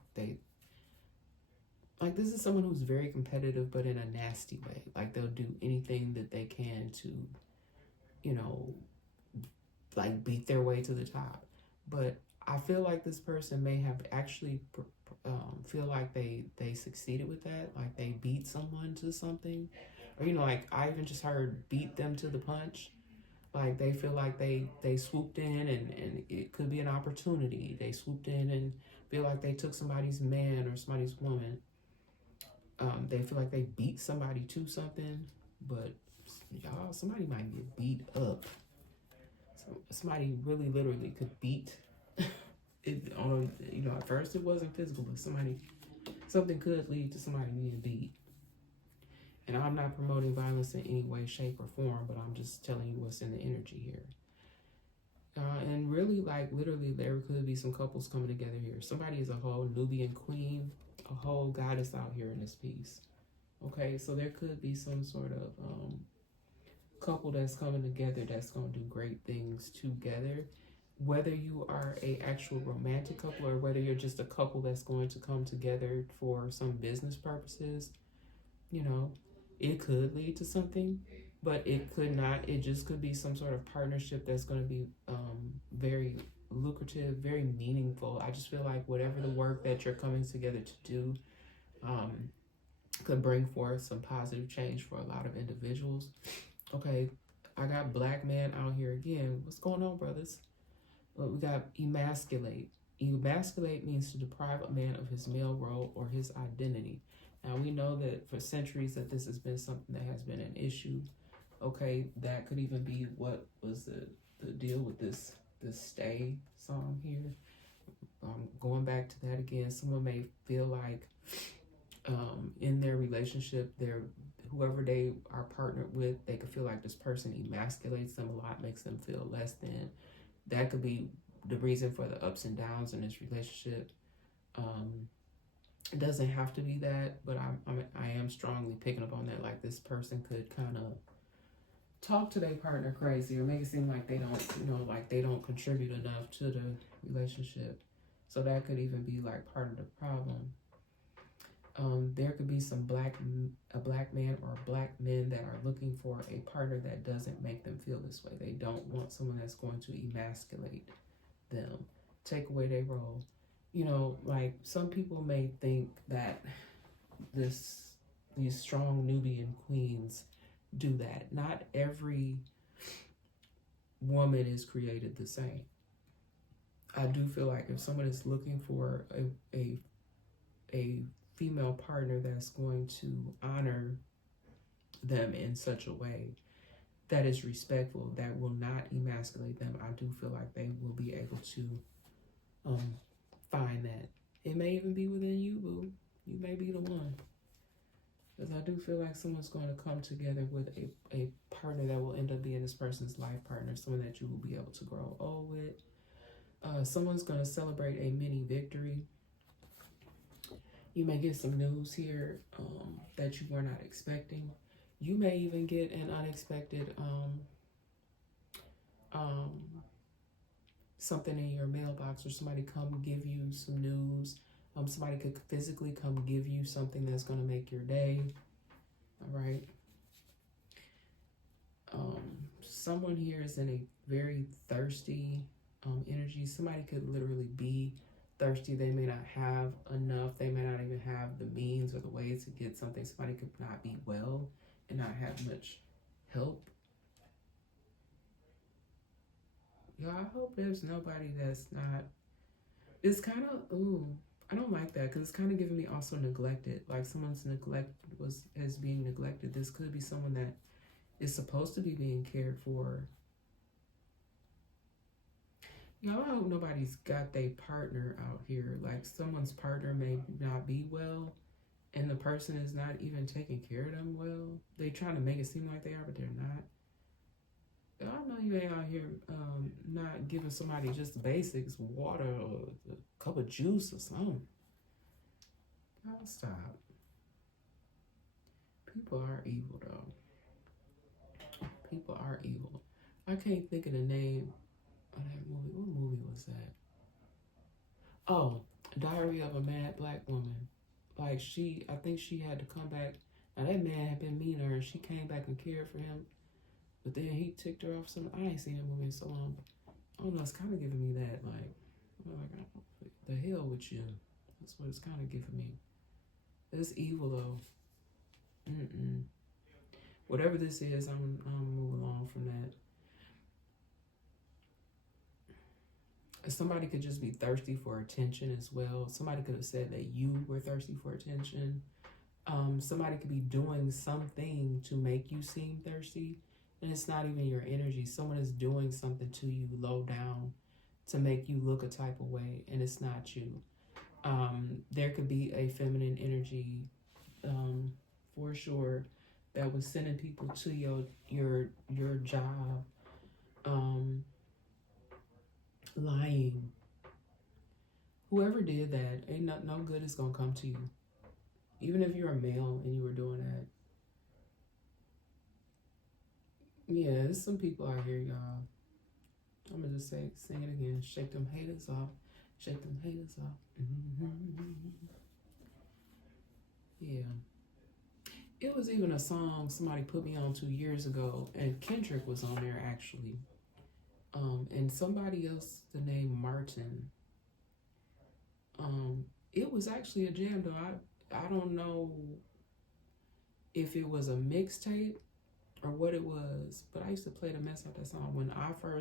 like this is someone who's very competitive, but in a nasty way. Like they'll do anything that they can to, you know, like beat their way to the top. But I feel like this person may have actually feel like they succeeded with that, like they beat someone to something, or like I even just heard beat them to the punch. Like they feel like they swooped in and it could be an opportunity. They swooped in and feel like they took somebody's man or somebody's woman. They feel like they beat somebody to something, but y'all, somebody might get beat up. So somebody really literally could beat it on at first it wasn't physical, but something could lead to somebody being beat. And I'm not promoting violence in any way, shape, or form, but I'm just telling you what's in the energy here. And really, like, literally, there could be some couples coming together here. Somebody is a whole Nubian queen, a whole goddess out here in this piece. Okay, so there could be some sort of couple that's coming together that's going to do great things together. Whether you are a actual romantic couple or whether you're just a couple that's going to come together for some business purposes, it could lead to something, but it could not. It just could be some sort of partnership that's going to be very lucrative, very meaningful. I just feel like whatever the work that you're coming together to do could bring forth some positive change for a lot of individuals. Okay, I got black man out here again. What's going on, brothers? But we got emasculate. Emasculate means to deprive a man of his male role or his identity. Now we know that for centuries that this has been something that has been an issue. Okay, that could even be what was the deal with this stay song here. Going back to that again, someone may feel like in their relationship, whoever they are partnered with, they could feel like this person emasculates them a lot, makes them feel less than. That could be the reason for the ups and downs in this relationship. It doesn't have to be that, but I am strongly picking up on that. Like this person could kind of talk to their partner crazy or make it seem like they don't, like they don't contribute enough to the relationship. So that could even be like part of the problem. There could be a black man or black men that are looking for a partner that doesn't make them feel this way. They don't want someone that's going to emasculate them, take away their role. Like some people may think that these strong Nubian queens do that. Not every woman is created the same. I do feel like if someone is looking for a female partner that's going to honor them in such a way that is respectful, that will not emasculate them, I do feel like they will be able to find that. It may even be within you, boo. You may be the one. Because I do feel like someone's going to come together with a partner that will end up being this person's life partner, someone that you will be able to grow old with. Someone's going to celebrate a mini victory. You may get some news here that you were not expecting. You may even get an unexpected something in your mailbox, or somebody come give you some news. Somebody could physically come give you something that's going to make your day. All right. Someone here is in a very thirsty energy. Somebody could literally be thirsty. They may not have enough. They may not even have the means or the ways to get something. Somebody could not be well and not have much help. Y'all, I hope there's nobody that's not. It's kind of, I don't like that because it's kind of giving me also neglected. Like someone's as being neglected. This could be someone that is supposed to be being cared for. Y'all, I hope nobody's got their partner out here. Like someone's partner may not be well and the person is not even taking care of them well. They trying to make it seem like they are, but they're not. I know you ain't out here not giving somebody just the basics, water or a cup of juice or something. I'll stop. People are evil, though. People are evil. I can't think of the name of that movie. What movie was that? Oh, Diary of a Mad Black Woman. like I think she had to come back. Now that man had been mean to her, and she came back and cared for him. But then he ticked her off. I ain't seen that movie in so long. I don't know. It's kind of giving me that like the hell with you. That's what it's kind of giving me. It's evil though. Whatever this is, I'm moving on from that. Somebody could just be thirsty for attention as well. Somebody could have said that you were thirsty for attention. Somebody could be doing something to make you seem thirsty, and it's not even your energy. Someone is doing something to you low down to make you look a type of way, and it's not you. There could be a feminine energy, for sure, that was sending people to your job, lying. Whoever did that, ain't no good is gonna come to you. Even if you're a male and you were doing that. Yeah, there's some people out here, y'all. I'm gonna just sing it again. Shake them haters off. Shake them haters off. Yeah. It was even a song somebody put me on 2 years ago, and Kendrick was on there actually. And somebody else, the name Martin. It was actually a jam though. I don't know if it was a mixtape or what it was, but I used to play the mess out that song. When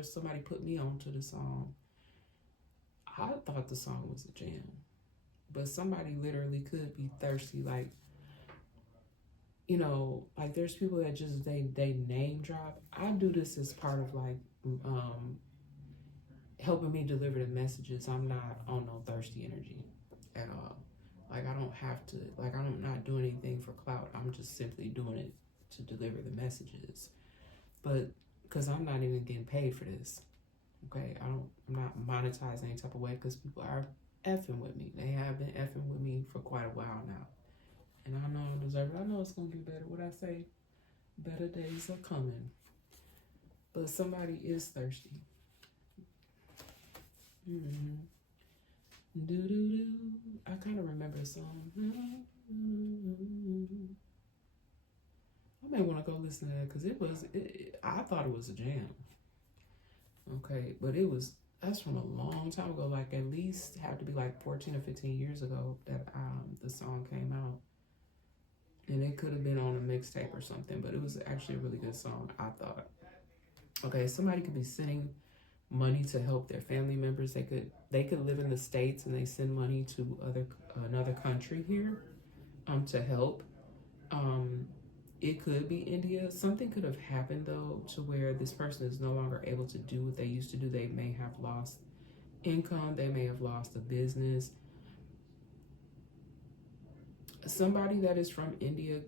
somebody put me onto the song, I thought the song was a jam. But somebody literally could be thirsty, like, you know, like there's people that just they name drop. I do this as part of like helping me deliver the messages. I'm not on no thirsty energy at all. Like I don't have to, like I'm not doing anything for clout. I'm just simply doing it to deliver the messages. But because I'm not even getting paid for this. Okay, I'm not monetizing any type of way because people are effing with me. They have been effing with me for quite a while now. And I know I deserve it. I know it's gonna get better. What I say, better days are coming. But somebody is thirsty. Do do do. I kind of remember a song. I may want to go listen to that because I thought it was a jam. Okay, but that's from a long time ago. Like at least have to be like 14 or 15 years ago that the song came out. And it could have been on a mixtape or something, but it was actually a really good song, I thought. Okay, somebody could be sending money to help their family members. They could live in the States and they send money to another country here to help. It could be India. Something could have happened though to where this person is no longer able to do what they used to do. They may have lost income. They may have lost a business. Somebody that is from India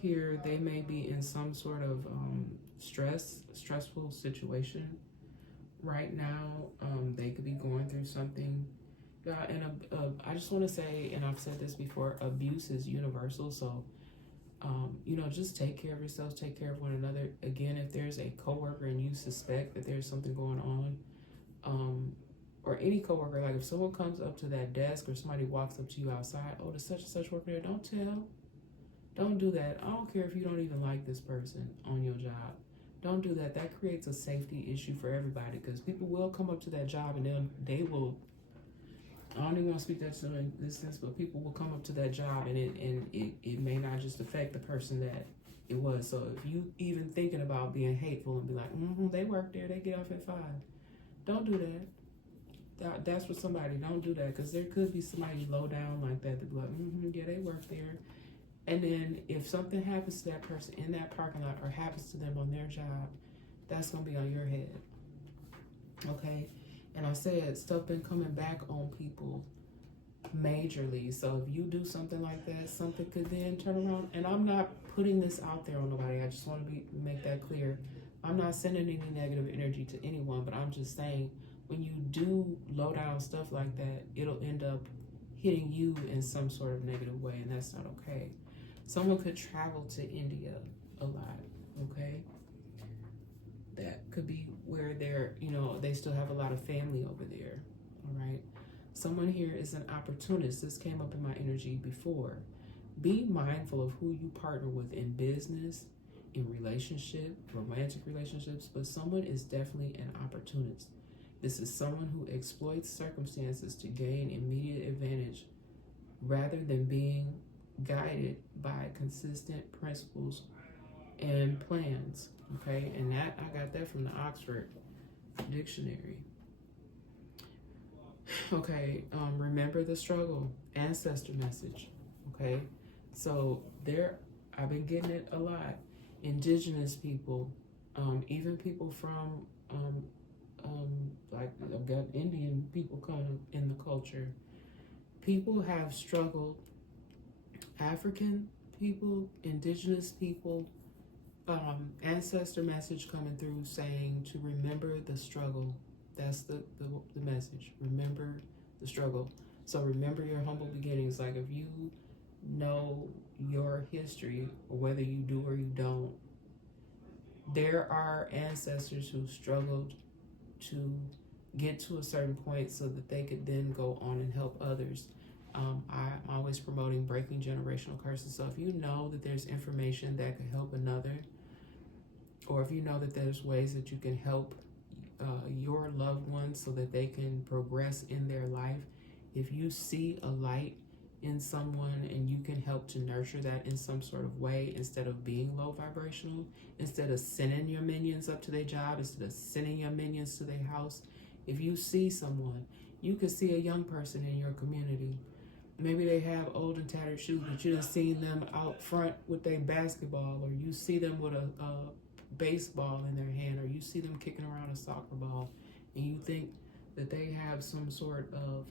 here, they may be in some sort of stressful situation right now. They could be going through something. Yeah, and I just want to say, and I've said this before, abuse is universal. So, you know, just take care of yourselves, take care of one another. Again, if there's a coworker and you suspect that there's something going on, or any coworker, like if someone comes up to that desk or somebody walks up to you outside, oh, there's such and such worker there, don't tell. Don't do that. I don't care if you don't even like this person on your job. Don't do that. That creates a safety issue for everybody because people will come up to that job and they will, I don't even want to speak that to in this sense, but people will come up to that job and it may not just affect the person that it was. So if you even thinking about being hateful and be like, they work there, they get off at 5. Don't do that. That's for somebody. Don't do that because there could be somebody low down like that be like, yeah, they work there. And then if something happens to that person in that parking lot or happens to them on their job, that's going to be on your head. Okay? And I said stuff been coming back on people majorly. So if you do something like that, something could then turn around. And I'm not putting this out there on nobody. I just want to make that clear. I'm not sending any negative energy to anyone, but I'm just saying when you do low down stuff like that, it'll end up hitting you in some sort of negative way, and that's not okay. Someone could travel to India a lot, okay? That could be where they're, they still have a lot of family over there, all right? Someone here is an opportunist. This came up in my energy before. Be mindful of who you partner with in business, in relationship, romantic relationships, but someone is definitely an opportunist. This is someone who exploits circumstances to gain immediate advantage rather than being guided by consistent principles and plans. Okay, and that I got that from the Oxford Dictionary. Okay, remember the struggle, ancestor message. Okay, so there, I've been getting it a lot. Indigenous people, even people from like I've got Indian people kind of in the culture. People have struggled. African people, indigenous people, ancestor message coming through saying to remember the struggle. That's the message. Remember the struggle. So remember your humble beginnings. Like if you know your history, or whether you do or you don't, there are ancestors who struggled to get to a certain point so that they could then go on and help others. I'm always promoting breaking generational curses. So if you know that there's information that could help another, or if you know that there's ways that you can help your loved ones so that they can progress in their life, if you see a light in someone and you can help to nurture that in some sort of way, instead of being low vibrational, instead of sending your minions up to their job, instead of sending your minions to their house, if you see someone, you could see a young person in your community. Maybe they have old and tattered shoes, but you have seen them out front with their basketball, or you see them with a baseball in their hand, or you see them kicking around a soccer ball, and you think that they have some sort of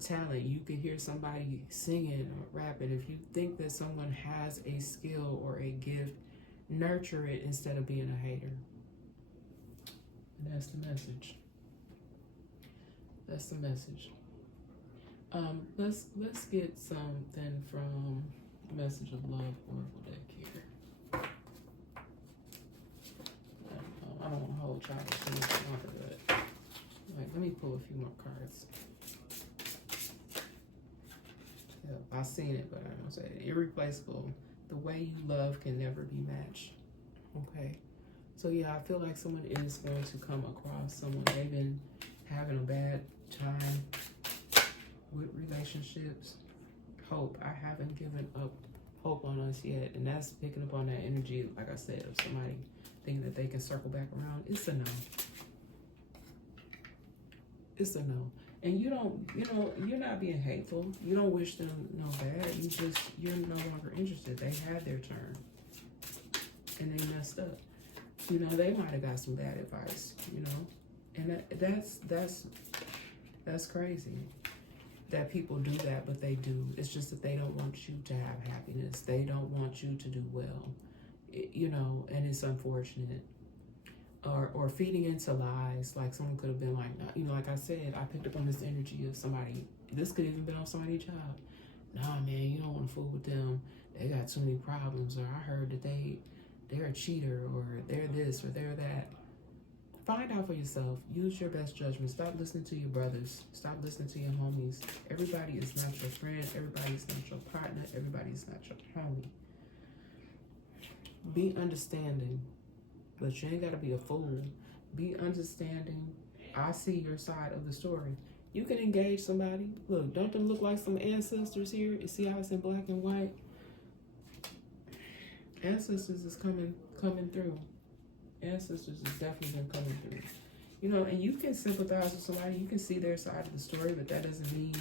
talent. You can hear somebody singing or rapping. If you think that someone has a skill or a gift, nurture it instead of being a hater. And that's the message. That's the message. Let's get something from Message of Love Oracle deck here. I don't want to hold y'all too much longer, but let me pull a few more cards. Yeah, I've seen it, but I'm gonna say it. Irreplaceable. The way you love can never be matched. Okay. So yeah, I feel like someone is going to come across someone. They've been having a bad time with relationships. Hope. I haven't given up hope on us yet. And that's picking up on that energy, like I said, of somebody thinking that they can circle back around. It's a no. It's a no. And you don't, you're not being hateful. You don't wish them no bad. You're no longer interested. They had their turn and they messed up. They might have got some bad advice, and that's crazy that people do that, but they do. It's just that they don't want you to have happiness. They don't want you to do well, and it's unfortunate. Or feeding into lies. Like someone could have been like, like I said, I picked up on this energy of somebody. This could even been on somebody's job. Nah, man, you don't want to fool with them. They got too many problems. Or I heard that they're a cheater, or they're this, or they're that. Find out for yourself. Use your best judgment. Stop listening to your brothers. Stop listening to your homies. Everybody is not your friend. Everybody is not your partner. Everybody is not your homie. Be understanding. But you ain't got to be a fool. Be understanding. I see your side of the story. You can engage somebody. Look, don't them look like some ancestors here? You see how it's in black and white? Ancestors is coming through. Ancestors is definitely been coming through. And you can sympathize with somebody. You can see their side of the story, but that doesn't mean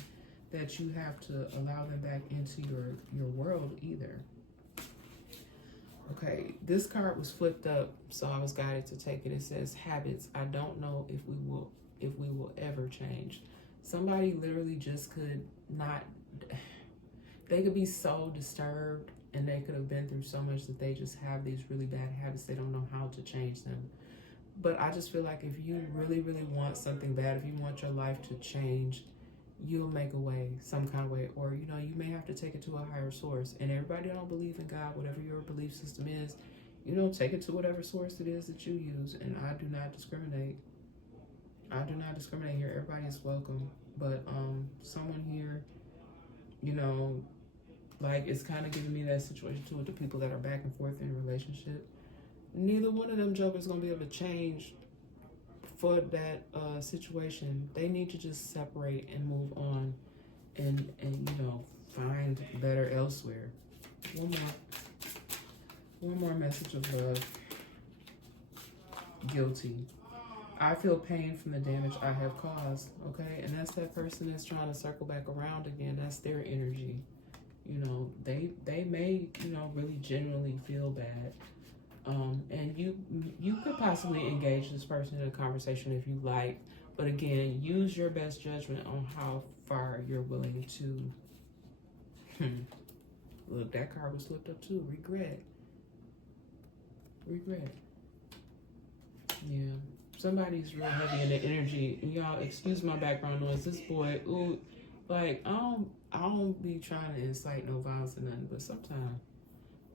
that you have to allow them back into your world either. Okay, this card was flipped up, so I was guided to take it. It says habits. I don't know if we will ever change. Somebody literally just could not. They could be so disturbed, and they could have been through so much that they just have these really bad habits. They don't know how to change them. But I just feel like if you really, really want something bad, if you want your life to change, you'll make a way, some kind of way, or you may have to take it to a higher source. And everybody don't believe in God, whatever your belief system is, take it to whatever source it is that you use. And I do not discriminate. I do not discriminate here. Everybody is welcome. But someone here, you know, like it's kind of giving me that situation too with the people that are back and forth in a relationship. Neither one of them jokers gonna be able to change for that situation. They need to just separate and move on, and you know, find better elsewhere. One more message of love. Guilty. I feel pain from the damage I have caused. Okay, and that's that person that's trying to circle back around again. That's their energy. You know, they may, you know, really genuinely feel bad. And you could possibly engage this person in a conversation if you like, but again, use your best judgment on how far you're willing to. Look, that card was flipped up too. Regret. Yeah, somebody's real heavy in the energy. And y'all, excuse my background noise. This boy, ooh, like I don't be trying to incite no violence or nothing, but sometimes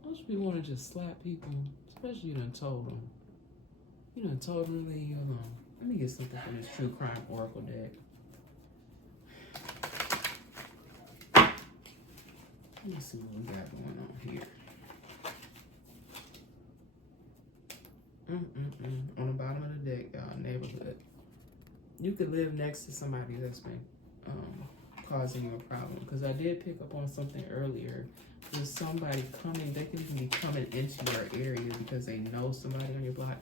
most people want to just slap people, especially you done told them. You done told them to leave you alone. Let me get something from this True Crime Oracle deck. Let me see what we got going on here. On the bottom of the deck, y'all, neighborhood. You could live next to somebody that's been causing you a problem. Because I did pick up on something earlier. There's somebody coming, they could even be coming into your area because they know somebody on your block.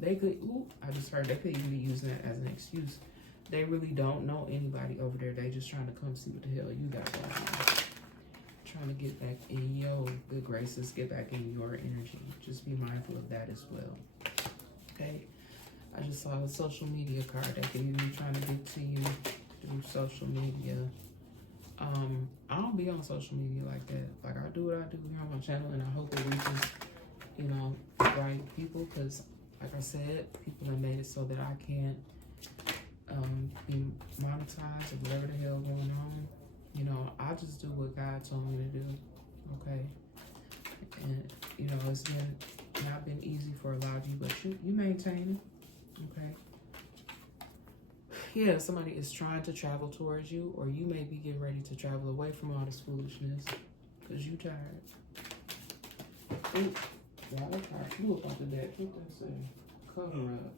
They could, I just heard, they could even be using that as an excuse. They really don't know anybody over there. They just trying to come see what the hell you got going on. Trying to get back in your good graces, get back in your energy. Just be mindful of that as well. Okay, I just saw a social media card that could even be trying to get to you through social media. I don't be on social media like that. Like, I do what I do here on my channel, and I hope it reaches, you know, right people, because like I said, people have made it so that I can't be monetized or whatever the hell going on. You know, I just do what God told me to do, okay? And, you know, it's not been easy for a lot of you, but you maintain it, okay? Yeah, somebody is trying to travel towards you, or you may be getting ready to travel away from all this foolishness because you tired. Ooh, yeah, that card flew up off the deck. What that say? Cover up.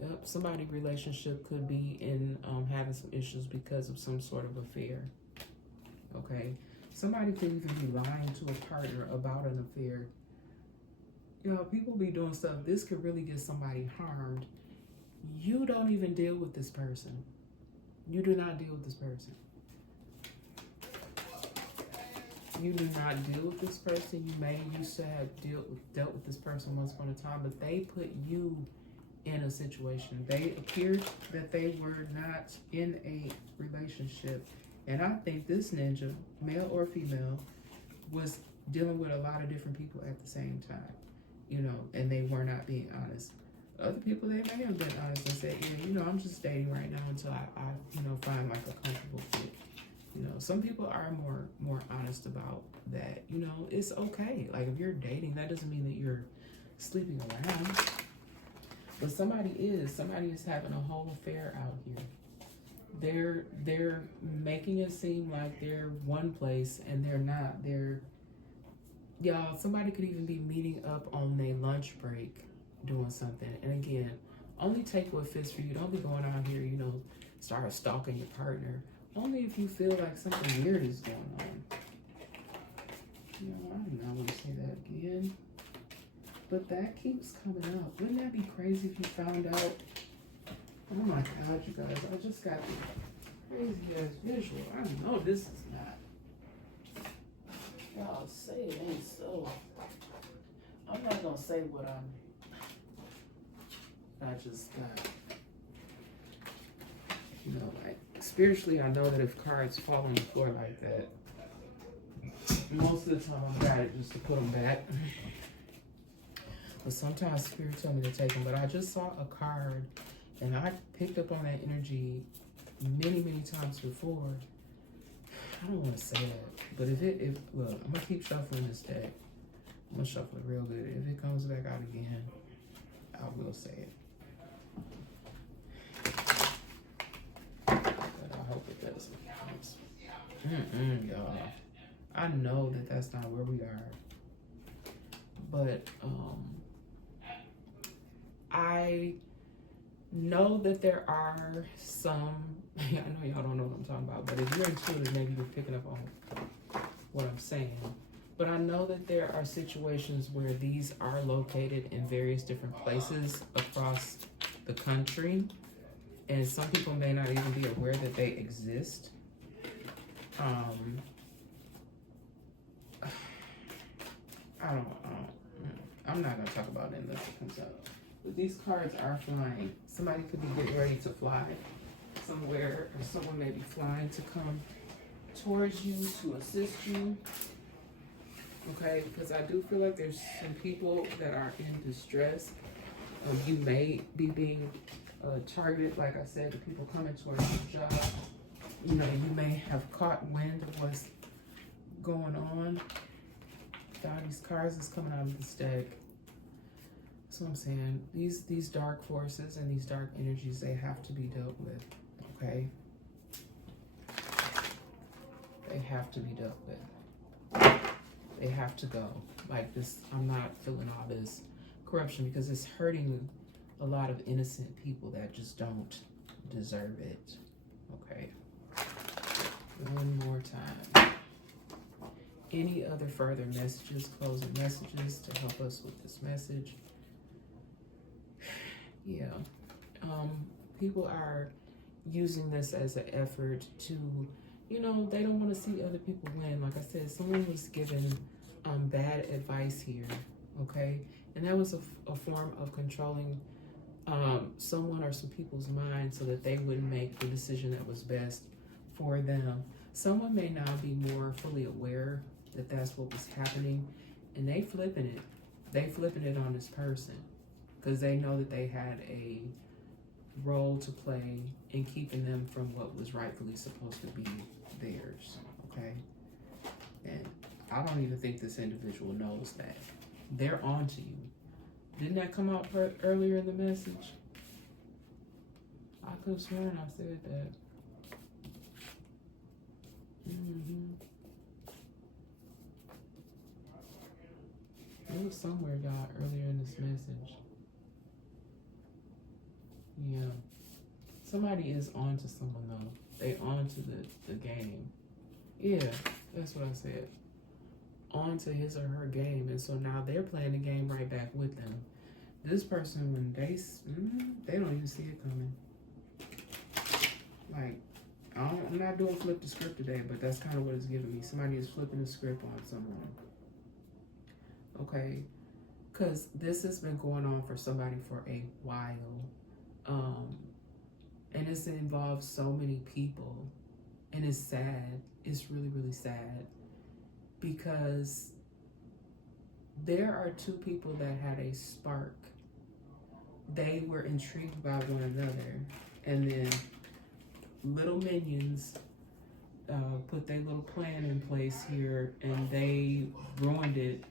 Yep, somebody's relationship could be in having some issues because of some sort of affair. Okay, somebody could even be lying to a partner about an affair. You know, people be doing stuff. This could really get somebody harmed. You don't even deal with this person. You do not deal with this person. You do not deal with this person. You may used to have dealt with this person once upon a time, but they put you in a situation. They appeared that they were not in a relationship. And I think this ninja, male or female, was dealing with a lot of different people at the same time, you know, and they were not being honest. Other people, they may have been honest and said, yeah, you know, I'm just dating right now until I you know, find like a comfortable fit. You know, some people are more honest about that. You know, it's okay. Like, if you're dating, that doesn't mean that you're sleeping around. But somebody is having a whole affair out here. They're making it seem like they're one place and they're not. Y'all, somebody could even be meeting up on their lunch break doing something. And again, only take what fits for you. Don't be going out here, you know, start stalking your partner. Only if you feel like something weird is going on. You know, I do not want to say that again. But that keeps coming up. Wouldn't that be crazy if you found out? Oh my God, you guys. I just got the crazy ass visual. I know this is not. Y'all say it ain't so. I'm not going to say what I just got. You know, like, spiritually, I know that if cards fall on the floor like that, most of the time I'm got it just to put them back. But sometimes spirit tell me to take them. But I just saw a card, and I picked up on that energy many times before. I don't want to say that, but if look, I'm gonna keep shuffling this deck. I'm gonna shuffle it real good. If it comes back out again, I will say it. Y'all. I know that that's not where we are. But I know that there are some, I know y'all don't know what I'm talking about, but if you're intuitive, maybe you're picking up on what I'm saying. But I know that there are situations where these are located in various different places across the country. And some people may not even be aware that they exist. I'm not gonna talk about it unless it comes up. But these cards are flying. Somebody could be getting ready to fly somewhere, or someone may be flying to come towards you to assist you. Okay, because I do feel like there's some people that are in distress. You may be being targeted, like I said, the people coming towards your job. You know, you may have caught wind of what's going on. God, these cards is coming out of this deck. That's what I'm saying. These dark forces and these dark energies, they have to be dealt with, okay? They have to be dealt with. They have to go. Like this, I'm not feeling all this corruption because it's hurting a lot of innocent people that just don't deserve it, okay? One more time. Any other further messages, closing messages to help us with this message? Yeah. People are using this as an effort to, you know, they don't want to see other people win. Like I said, someone was given bad advice here, okay? And that was a form of controlling someone or some people's mind so that they wouldn't make the decision that was best for them. Someone may now be more fully aware that that's what was happening, and they flipping it. They flipping it on this person because they know that they had a role to play in keeping them from what was rightfully supposed to be theirs, okay? And I don't even think this individual knows that. They're on to you. Didn't that come out earlier in the message? I could have sworn I said that. It was somewhere, y'all, earlier in this message. Yeah. Somebody is on to someone, though. They on to the game. Yeah, that's what I said. On to his or her game. And so now they're playing the game right back with them. This person, when they don't even see it coming. Like, I'm not doing flip the script today, but that's kind of what it's giving me. Somebody is flipping the script on someone. Okay? Because this has been going on for somebody for a while. And it's involved so many people. And it's sad. It's really, really sad. Because there are two people that had a spark. They were intrigued by one another. And then little minions put their little plan in place here, and they ruined it.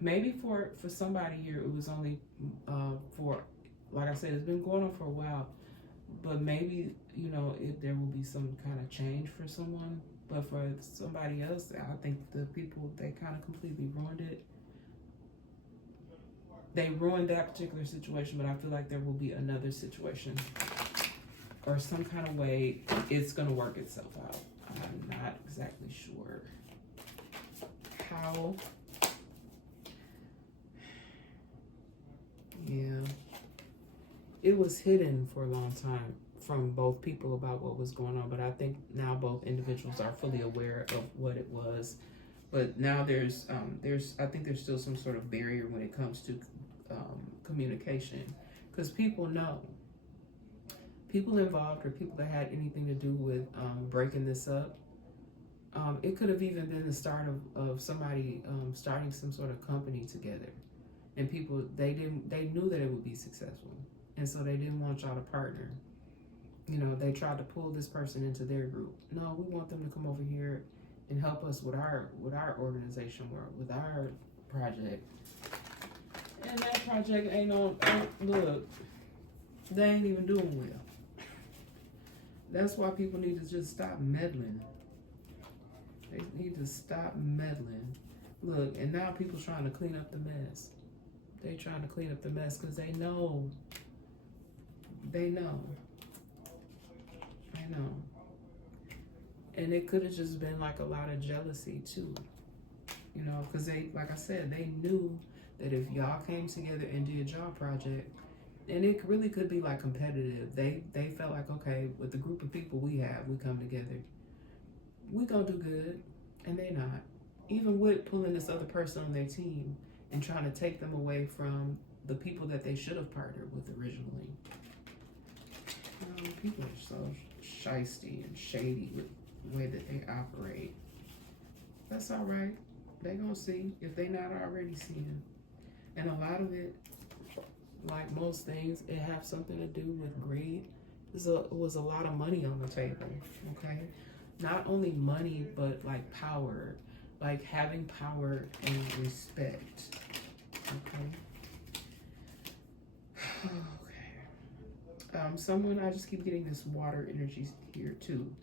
Maybe for somebody here, it was only for, like I said, it's been going on for a while, but maybe, you know, there will be some kind of change for someone. But for somebody else, I think the people, they kind of completely ruined it. They ruined that particular situation, but I feel like there will be another situation or some kind of way it's going to work itself out. I'm not exactly sure how. Yeah. It was hidden for a long time from both people about what was going on, but I think now both individuals are fully aware of what it was. But now I think there's still some sort of barrier when it comes to communication, because people know. People involved or people that had anything to do with breaking this up. It could have even been the start of somebody starting some sort of company together, and people they knew that it would be successful, and so they didn't want y'all to partner. You know, they tried to pull this person into their group. No, we want them to come over here and help us with our organization work, with our project. And that project ain't look, they ain't even doing well. That's why people need to just stop meddling. They need to stop meddling. Look, and now people trying to clean up the mess. They trying to clean up the mess because they know. They know. I know. And it could have just been like a lot of jealousy too. You know, because they, like I said, they knew that if y'all came together and did y'all project, and it really could be like competitive. They felt like, okay, with the group of people we have, we come together, we gonna do good, and they not. Even with pulling this other person on their team and trying to take them away from the people that they should have partnered with originally. People are so shisty and shady with the way that they operate. That's all right. They gonna see if they not already seeing. And a lot of it, like most things, it have something to do with greed. It was a lot of money on the table, okay? Not only money, but like power, like having power and respect, okay? Okay. Someone, I just keep getting this water energy here too.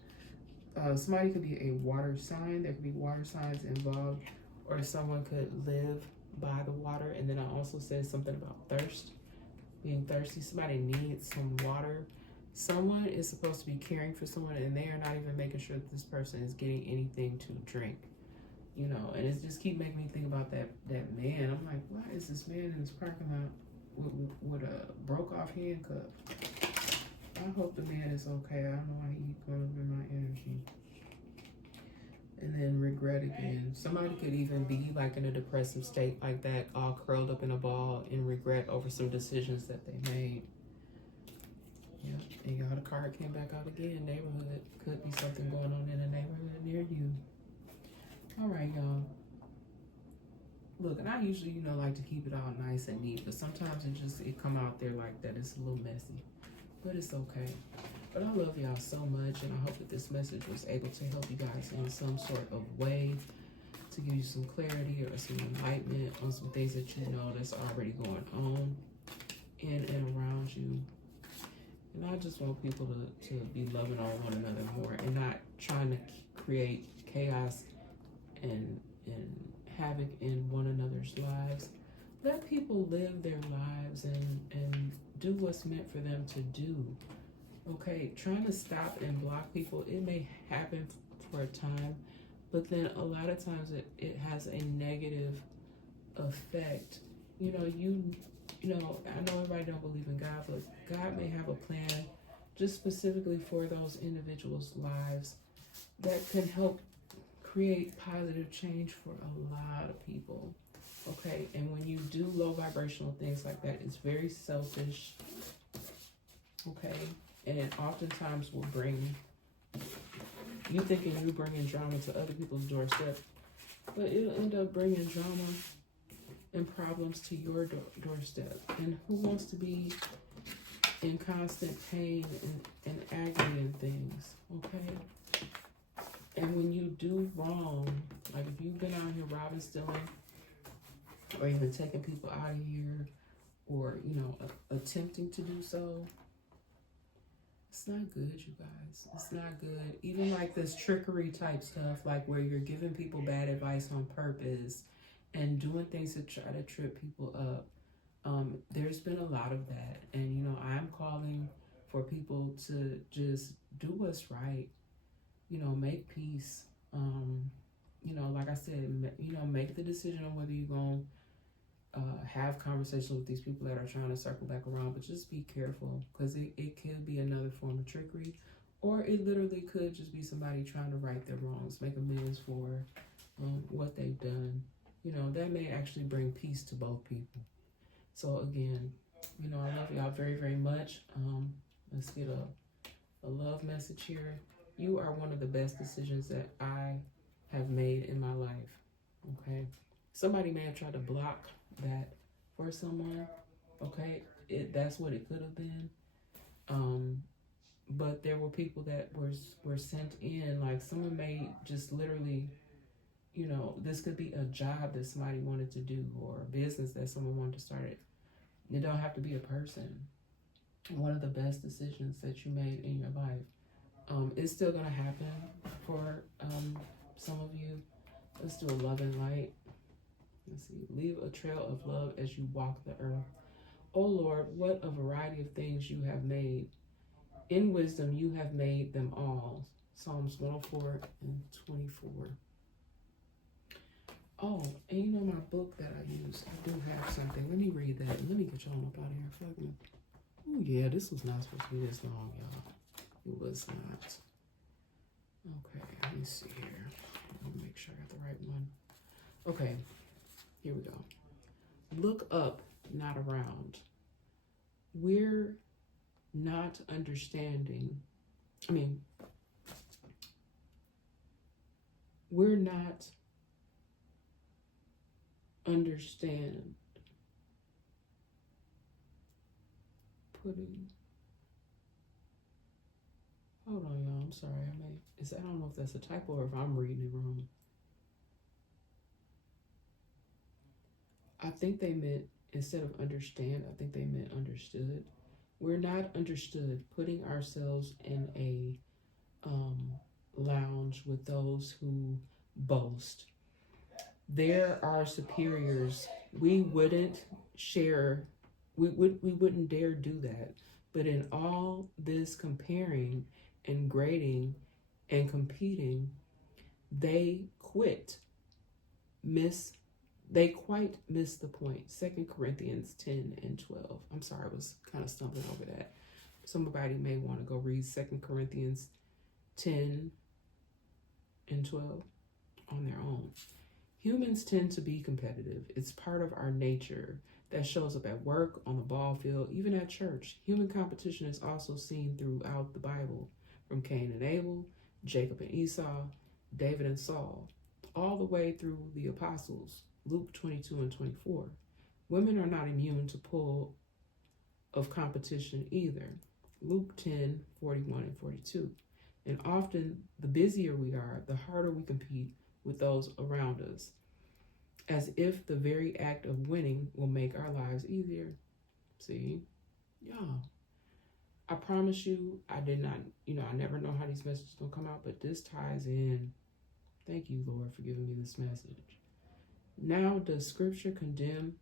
Somebody could be a water sign. There could be water signs involved, or someone could live by the water. And then I also said something about thirst, being thirsty. Somebody needs some water. Someone is supposed to be caring for someone, and they are not even making sure that this person is getting anything to drink. You know, and it's just keep making me think about that man. I'm like, why is this man in this parking lot with a broke off handcuff? I hope the man is okay. I don't know why he going over my energy. And then regret again. Somebody could even be like in a depressive state like that, all curled up in a ball in regret over some decisions that they made. Yeah, and y'all, the card came back out again. Neighborhood. Could be something going on in a neighborhood near you. All right, y'all. Look, and I usually, you know, like to keep it all nice and neat, but sometimes it come out there like that. It's a little messy, but it's okay. But I love y'all so much, and I hope that this message was able to help you guys in some sort of way, to give you some clarity or some enlightenment on some things that you know that's already going on in and around you. And I just want people to be loving on one another more and not trying to create chaos and havoc in one another's lives. Let people live their lives and do what's meant for them to do. Okay, trying to stop and block people, it may happen for a time, but then a lot of times it has a negative effect. You know, I know everybody don't believe in God, but God may have a plan just specifically for those individuals' lives that can help create positive change for a lot of people. Okay, and when you do low vibrational things like that, it's very selfish. Okay, and it oftentimes will bring you thinking you're bringing drama to other people's doorstep, but it'll end up bringing drama and problems to your doorstep. And who wants to be in constant pain and aggravating things? Okay. And when you do wrong, like if you've been out here robbing, stealing, or even taking people out of here, or, you know, attempting to do so, it's not good, you guys. It's not good. Even like this trickery type stuff, like where you're giving people bad advice on purpose and doing things to try to trip people up. There's been a lot of that. And, you know, I'm calling for people to just do what's right. You know, make peace. You know, like I said, you know, make the decision on whether you're going to have conversations with these people that are trying to circle back around, but just be careful, because it could be another form of trickery, or it literally could just be somebody trying to right their wrongs, make amends for what they've done. You know, that may actually bring peace to both people. So again, you know, I love y'all very, very much. Let's get a love message here. You are one of the best decisions that I have made in my life. Okay, somebody may have tried to block that for someone. Okay, that's what it could have been. But there were people that were sent in. Like someone may just literally, you know, this could be a job that somebody wanted to do, or a business that someone wanted to start. It don't have to be a person. One of the best decisions that you made in your life. It's still gonna happen for some of you. Let's do a love and light. Let's see. Leave a trail of love as you walk the earth. O Lord, what a variety of things you have made. In wisdom you have made them all. Psalms 104 and 24. Oh, and you know my book that I use, I do have something. Let me read that. Let me get y'all up out of here. Oh yeah, this was not supposed to be this long, y'all. It was not. Okay, let me see here. Let me make sure I got the right one. Okay, here we go. Look up, not around. We're not understanding. We're not understand putting. Hold on, y'all. I'm sorry. I don't know if that's a typo or if I'm reading it wrong. I think they meant, instead of understand, I think they meant understood. We're not understood putting ourselves in a lounge with those who boast. They're our superiors. We wouldn't share, we wouldn't dare do that. But in all this comparing and grading and competing, they quite miss the point. 2 Corinthians 10 and 12. I'm sorry, I was kind of stumbling over that. Somebody may want to go read 2 Corinthians 10 and 12 on their own. Humans tend to be competitive. It's part of our nature that shows up at work, on the ball field, even at church. Human competition is also seen throughout the Bible, from Cain and Abel, Jacob and Esau, David and Saul, all the way through the apostles, Luke 22 and 24. Women are not immune to pull of competition either, Luke 10, 41 and 42. And often, the busier we are, the harder we compete with those around us, as if the very act of winning will make our lives easier. See? Y'all, I promise you, I did not, I never know how these messages gonna come out, but this ties in. Thank you, Lord, for giving me this message. Now, does Scripture condemn,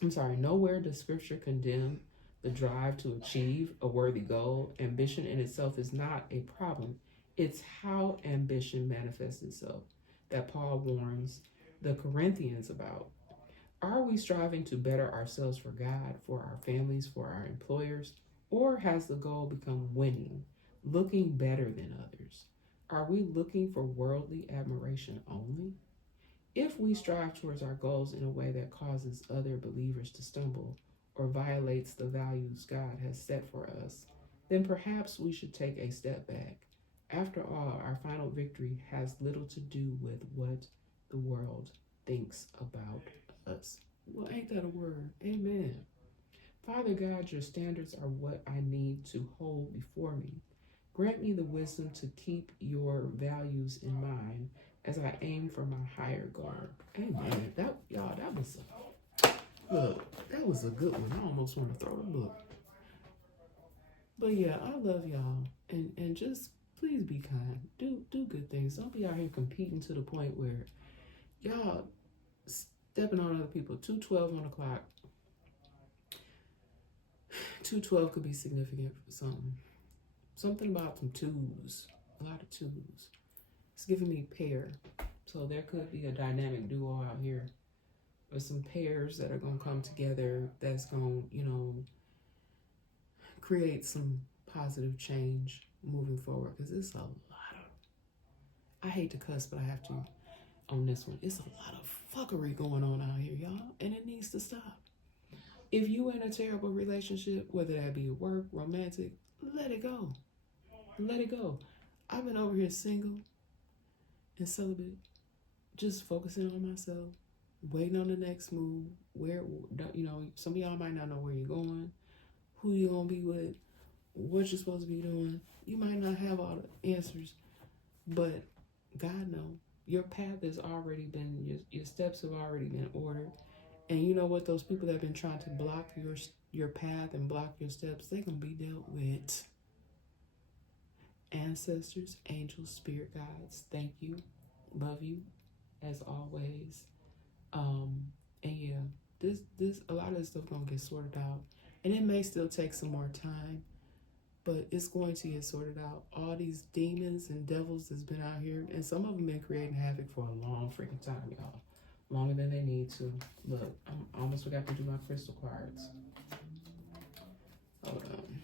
nowhere does Scripture condemn the drive to achieve a worthy goal. Ambition in itself is not a problem. It's how ambition manifests itself that Paul warns the Corinthians about. Are we striving to better ourselves for God, for our families, for our employers? Or has the goal become winning, looking better than others? Are we looking for worldly admiration only? If we strive towards our goals in a way that causes other believers to stumble or violates the values God has set for us, then perhaps we should take a step back. After all, our final victory has little to do with what the world thinks about us. Well, ain't that a word? Amen. Father God, your standards are what I need to hold before me. Grant me the wisdom to keep your values in mind as I aim for my higher goal. Amen. That was a good one. I almost want to throw the book. But yeah, I love y'all. And just please be kind. Do good things. Don't be out here competing to the point where y'all stepping on other people. 212 on the clock. 212 could be significant for something. Something about some twos. A lot of twos. It's giving me pair. So there could be a dynamic duo out here. Or some pairs that are going to come together that's going to, create some positive change moving forward. Because it's a lot of, I hate to cuss, but I have to on this one. It's a lot of fuckery going on out here, y'all. And it needs to stop. If you in a terrible relationship, whether that be work, romantic, let it go. Let it go. I've been over here single and celibate, just focusing on myself, waiting on the next move. Where, some of y'all might not know where you're going, who you're going to be with, what you're supposed to be doing. You might not have all the answers, but God knows. Your path has already been, your steps have already been ordered. And you know what? Those people that have been trying to block your path and block your steps, they're going to be dealt with. ancestors, angels, spirit guides, thank you, love you as always. And yeah, this a lot of this stuff gonna get sorted out, and it may still take some more time, but it's going to get sorted out. All these demons and devils that's been out here, and some of them been creating havoc for a long freaking time, y'all, longer than they need to. Look, I almost forgot to do my crystal cards. Hold on.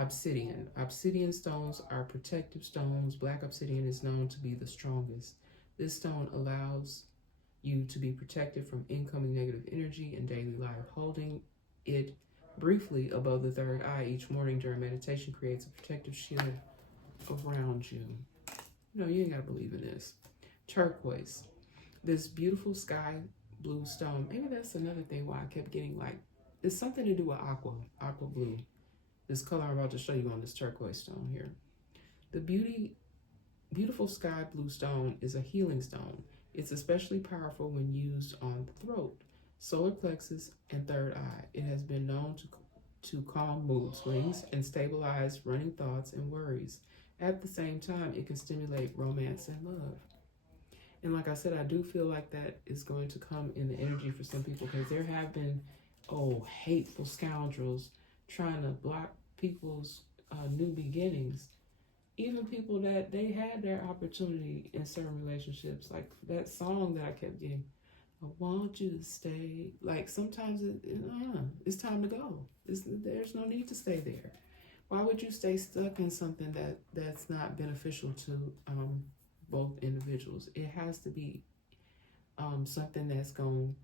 Obsidian. Obsidian stones are protective stones. Black obsidian is known to be the strongest. This stone allows you to be protected from incoming negative energy in daily life. Holding it briefly above the third eye each morning during meditation creates a protective shield around you. No, you ain't gotta believe in this. Turquoise. This beautiful sky blue stone. Maybe that's another thing why I kept getting like, it's something to do with aqua blue. This color I'm about to show you on this turquoise stone here. The beautiful sky blue stone is a healing stone. It's especially powerful when used on the throat, solar plexus, and third eye. It has been known to calm mood swings and stabilize running thoughts and worries. At the same time, it can stimulate romance and love. And like I said, I do feel like that is going to come in the energy for some people, because there have been, hateful scoundrels trying to block people's new beginnings. Even people that they had their opportunity in certain relationships, like that song that I kept getting, I want you to stay. Like sometimes it's time to go. There's no need to stay there. Why would you stay stuck in something that's not beneficial to both individuals? It has to be something that's going to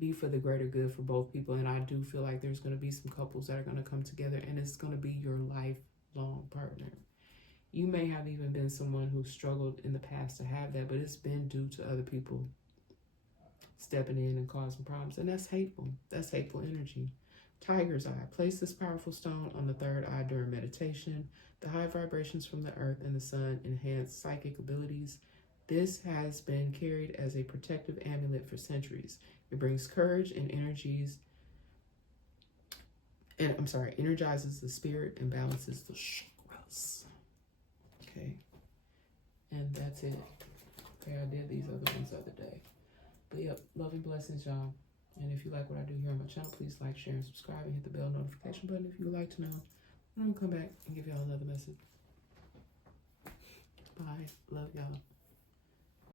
be for the greater good for both people. And I do feel like there's going to be some couples that are going to come together, and it's going to be your lifelong partner. You may have even been someone who struggled in the past to have that, but it's been due to other people stepping in and causing problems. And that's hateful. That's hateful energy. Tiger's eye. Place this powerful stone on the third eye during meditation. The high vibrations from the earth and the sun enhance psychic abilities. This has been carried as a protective amulet for centuries. It brings courage and energizes the spirit and balances the chakras. Okay, and that's it. Okay, I did these other ones the other day. But yep, love and blessings, y'all. And if you like what I do here on my channel, please like, share, and subscribe, and hit the bell notification button if you would like to know when I'm gonna come back and give y'all another message. Bye. Love y'all.